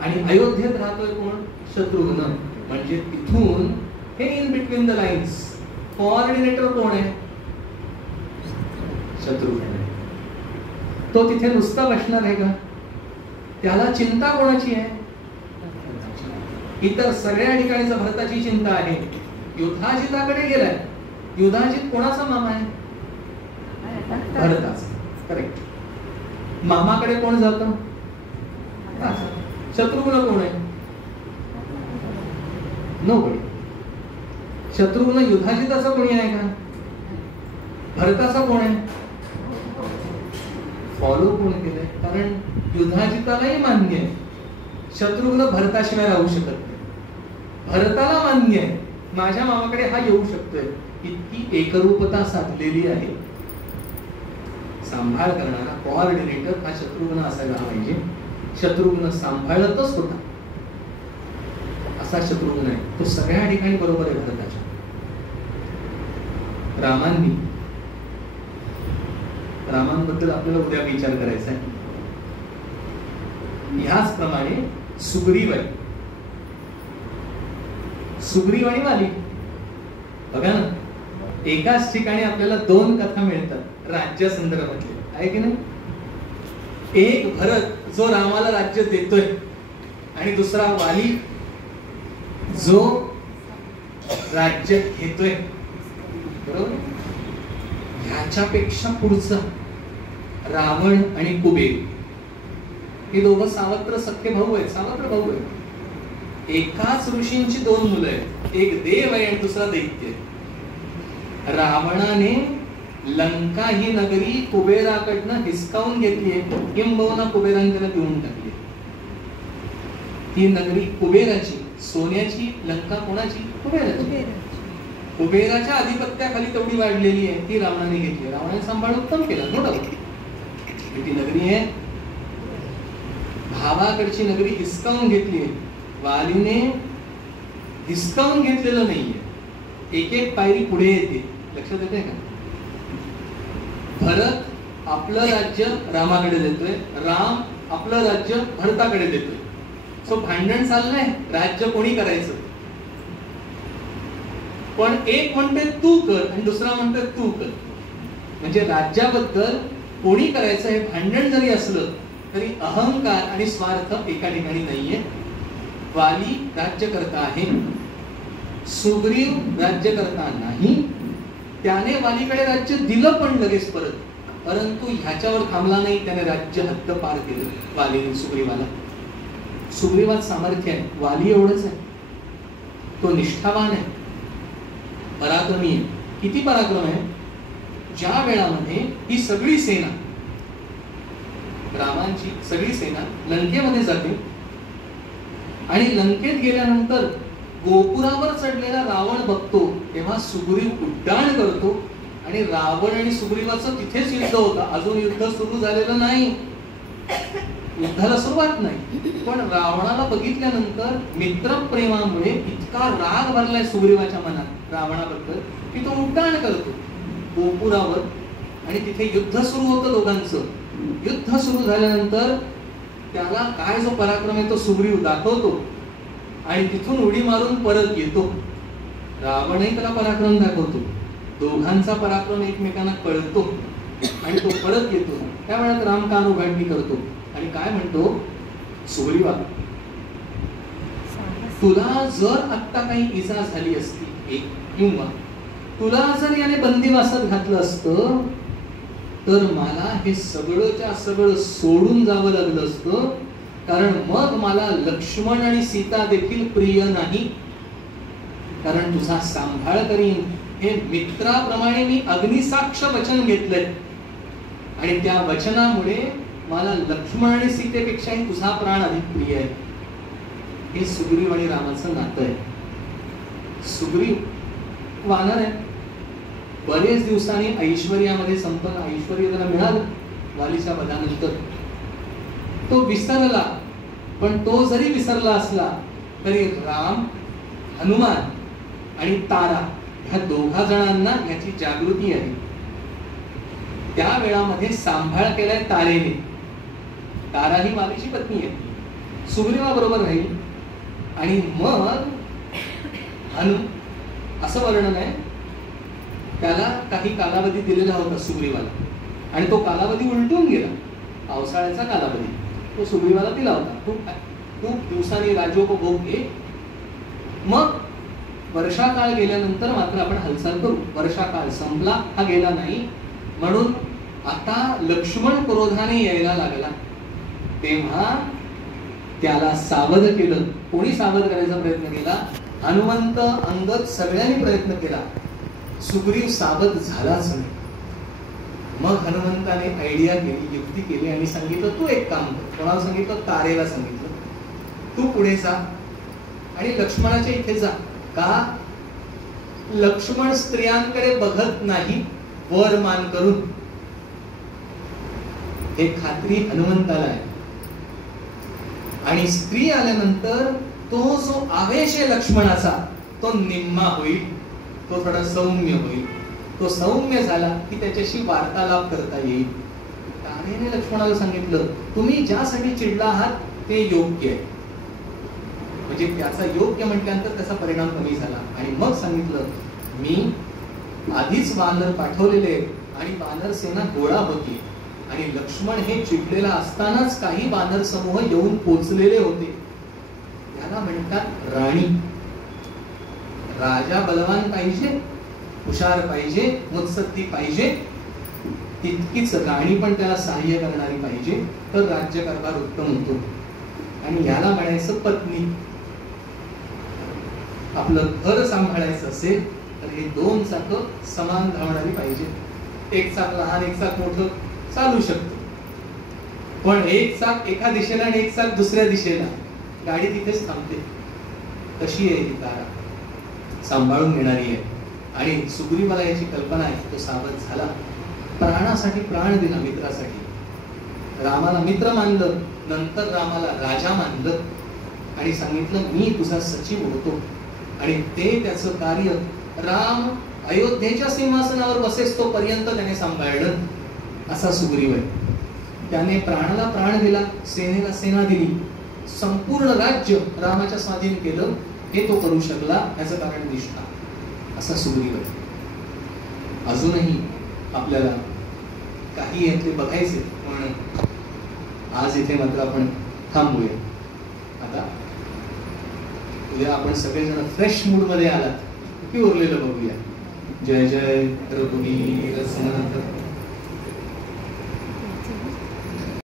आणि अयोध्येत राहतोय कोण? शत्रुघ्न. म्हणजे तिथून हे in between the lines coordinator कोण आहे? शत्रुघ्न. तो तिथे नुसता बसणार आहे का? त्याला चिंता कोणाची आहे? इतर सगळ्या ठिकाणीच भरताची चिंता आहे. युधाजिताकडे गेलाय. युधाजित कोणाचा मामा आहे? भरताचा. करेक्ट. मामाकडे कोण जातं? शत्रुघ्न कोण आहे? नोबडी. शत्रुघ्न युधाजिताचा कोणी आहे का? भरताचा कोण आहे? फॉलो कोण केलंय? कारण युधाजितालाही मान्य आहे शत्रुघ्न भरताशिवाय राहू शकत नाही. भरताला मान्य आहे माझ्या मामाकडे हा येऊ शकतोय. इतकी एकरूपता साधलेली आहे. सांभाळ करणारा कोऑर्डिनेटर हा शत्रुघ्न असायला पाहिजे. शत्रुघ्न सांभाळतच होता असा शत्रुघ्न आहे. तो सगळ्या ठिकाणी बरोबर आहे भरताच्या. रामांबद्दल आपल्याला उद्या विचार करायचा आहे. ह्याचप्रमाणे सुग्रीव आणि वाली. बघा ना, एकाच ठिकाणी आपल्याला 2 कथा मिळतात राज्या संदर्भातले, आहे की नाही? एक भरत जो रामाला राज्य देतोय आणि दुसरा वाली जो राज्य घेतोय. बरोबर. ह्याच्यापेक्षा पुढचा रावण आणि कुबेर हे दोघं सावत्र सख्खे भाऊ आहेत. सावत्र भाऊ आहेत. एकाच ऋषींची 2 मुलं आहेत. एक देव आहे आणि दुसरा दैत्य. रावणाने लंका ही नगरी कुबेराकडनं हिसकावून घेतलीये, किंबहुना कुबेराने त्याला देऊन टाकली. ही नगरी कुबेराची, सोन्याची. लंका कोणाची? कुबेराची. कुबेराच्या अधिपत्याखाली तेवढी वाढलेली आहे, ती रावणाने घेतली. रावणाने सांभाळून उत्तम केलं, नो डाऊट. ती नगरी आहे, भावाकडची नगरी हिसकावून घेतलीये. वालीने हिसकावून घेतलेलं नाहीये, एक एक पायरी पुढे येते. लक्षात येते का? भरत आपलं राज्य रामाकडे देतोय, राम आपलं राज्य भरताकडे देतोय. सो भांडण चाललंय, राज्य कोणी करायचं. पण एक म्हणते तू कर आणि दुसरा म्हणते तू कर. म्हणजे राज्याबद्दल कोणी करायचं हे भांडण जरी असलं तरी अहंकार आणि स्वार्थ एका ठिकाणी नाहीये. वाली राज्यकर्ता आहे, सुग्रीव राज्यकर्ता नाही. त्याने वालीकडे राज्य दिलं पण लगेच परत, परंतु ह्याच्यावर थांबला नाही. त्याने राज्य हद्द पार केलं वालीने सुग्रीवाला. सुग्रीवात सामर्थ्य आहे, वाली एवढंच आहे. तो निष्ठावान आहे, पराक्रमी आहे. किती पराक्रम आहे? ज्या वेळामध्ये ही सगळी सेना, रामांची सगळी सेना लंकेमध्ये जाते आणि लंकेत गेल्यानंतर गोपुरावर चढलेला रावण बघतो, तेव्हा सुग्रीव उड्डाण करतो आणि रावण आणि सुग्रीवाचं तिथेच युद्ध होतं. अजून युद्ध सुरू झालेलं नाही, युद्धाला सुरुवात नाही. पण रावणाला बघितल्यानंतर मित्रप्रेमामुळे इतका राग भरलाय सुग्रीवाच्या मनात रावणाबद्दल की तो उड्डाण करतो गोपुरावर आणि तिथे युद्ध सुरू होतं दोघांचं. युद्ध सुरू झाल्यानंतर त्याला काय जो पराक्रम आहे तो सुग्रीव दाखवतो आणि तिथून उडी मारून परत येतो. रावणही त्याला पराक्रम दाखवतो, दोघांचा पराक्रम एकमेकांना कळतो आणि तो परत येतो. त्या वेळात राम कान उघडणी करतो आणि काय म्हणतो, सुग्रीवा, तुला जर आत्ता काही इजा झाली असती किंवा तुला जर याने बंदिवासात घातलं असतं तर मला हे सगळंच्या सगळं सोडून जावं लागलं असतं, कारण मग मला लक्ष्मण आणि सीता देखील प्रिय नाही. कारण तुझा सांभाळ करीन हे मित्राप्रमाणे मी अग्निसाक्ष वचन घेतलंय आणि त्या वचनामुळे मला लक्ष्मण आणि सीतेपेक्षाही तुझा प्राण अधिक प्रिय आहे. हे सुग्रीव आणि रामाचं नातं आहे. सुग्रीव वानर आहे, बरेच दिवसांनी ऐश्वर्यामध्ये संपन्न ऐश्वर्य त्याला मिळालं वालीच्या वधानंतर. तो विसरला, पण तो जरी विसरला असला तरी राम, हनुमान आणि तारा ह्या दोघा जणांना ह्याची जागृती आहे. त्या वेळामध्ये सांभाळ केलाय तारेने. तारा ही वालीची पत्नी आहे, सुग्रीवाबरोबर राहील आणि मग असं वर्णन आहे, त्याला काही कालावधी दिलेला होता सुग्रीवाला आणि तो कालावधी उलटून गेला. पावसाळ्याचा कालावधी तो सुग्रीवाला दिला होता. खूप दिवसांनी राज्योपभोग घे, मग वर्षाकाळ गेल्यानंतर मात्र आपण हालचाल करू. वर्षाकाळ संपला, हा गेला नाही, म्हणून आता लक्ष्मण क्रोधाने यायला लागला. तेव्हा त्याला सावध केलं. कोणी सावध करायचा प्रयत्न केला? हनुमंत, अंगद, सगळ्यांनी प्रयत्न केला. सुग्रीव सावध झालाच नाही. मग हनुमंताने आयडिया केली, युक्ती केली आणि सांगितलं, तू एक काम कर. कोणाला सांगितलं? तारेला सांगितलं, तू पुढे जा आणि लक्ष्मणाच्या इथे जा. का? लक्ष्मण स्त्रियांकडे बघत नाही वर मान करून. हे खात्री हनुमंताला आहे. आणि स्त्री आल्यानंतर तो जो आवेश आहे लक्ष्मणाचा तो निम्मा होईल, तो थोडा सौम्य होईल. तो सौम्य झाला की त्याच्याशी वार्तालाप करता येईल. तारेने लक्ष्मणाला सांगितलं, तुम्ही ज्यासाठी चिडला आहात ते योग्य आहे. म्हणजे त्याचा योग्य म्हटल्यानंतर त्याचा परिणाम कमी झाला. आणि मग सांगितलं, मी आधीच वानर पाठवलेले आणि वानर सेना गोळा होती आणि लक्ष्मण हे चिडलेला असतानाच काही वानर समूह येऊन पोचलेले होते. याला म्हणतात राणी. राजा बलवान पाहिजे, हुशार पाहिजे, मुत्सद्दी पाहिजे, तितकीच राणी पण त्याला सहाय्य करणारी पाहिजे, तर राज्यकारभार उत्तम होतो. आणि याला म्हणायचं पत्नी. आपलं घर सांभाळायचं असेल तर हे दोन चाकं समान धावणारी पाहिजे. एक चाक लहान एक चाक मोठं चालू शकतो, पण एक चाक एका दिशेला आणि एक चाक दुसऱ्या दिशेला, गाडी तिथेच थांबते. कशी आहे ही तारा, सांभाळून घेणारी आहे. आणि सुग्रीवाला याची कल्पना आहे, तो सावध झाला, प्राणासाठी प्राण दिला मित्रासाठी. रामाला मित्र मानलं, नंतर रामाला राजा मानलं आणि सांगितलं मी तुझा सचिव होतो. आणि ते त्याचं कार्य राम अयोध्येच्या सिंहासनावर बसेस तोपर्यंत त्याने सांभाळलं. असा सुग्रीव आहे. त्याने प्राणाला प्राण दिला, सेनेला सेना दिली, संपूर्ण राज्य रामाच्या स्वाधीन केलं. हे तो करू शकला, याचं कारण निष्ठा. असा सुग्रीव आहे. अजूनही आपल्याला काही यातले बघायचे, पण आज इथे मात्र आपण थांबूया. आता उद्या आपण सगळेजण फ्रेश मूड मध्ये आलात की उरलेलं बघूया. जय जय रघुवीर समर्थ.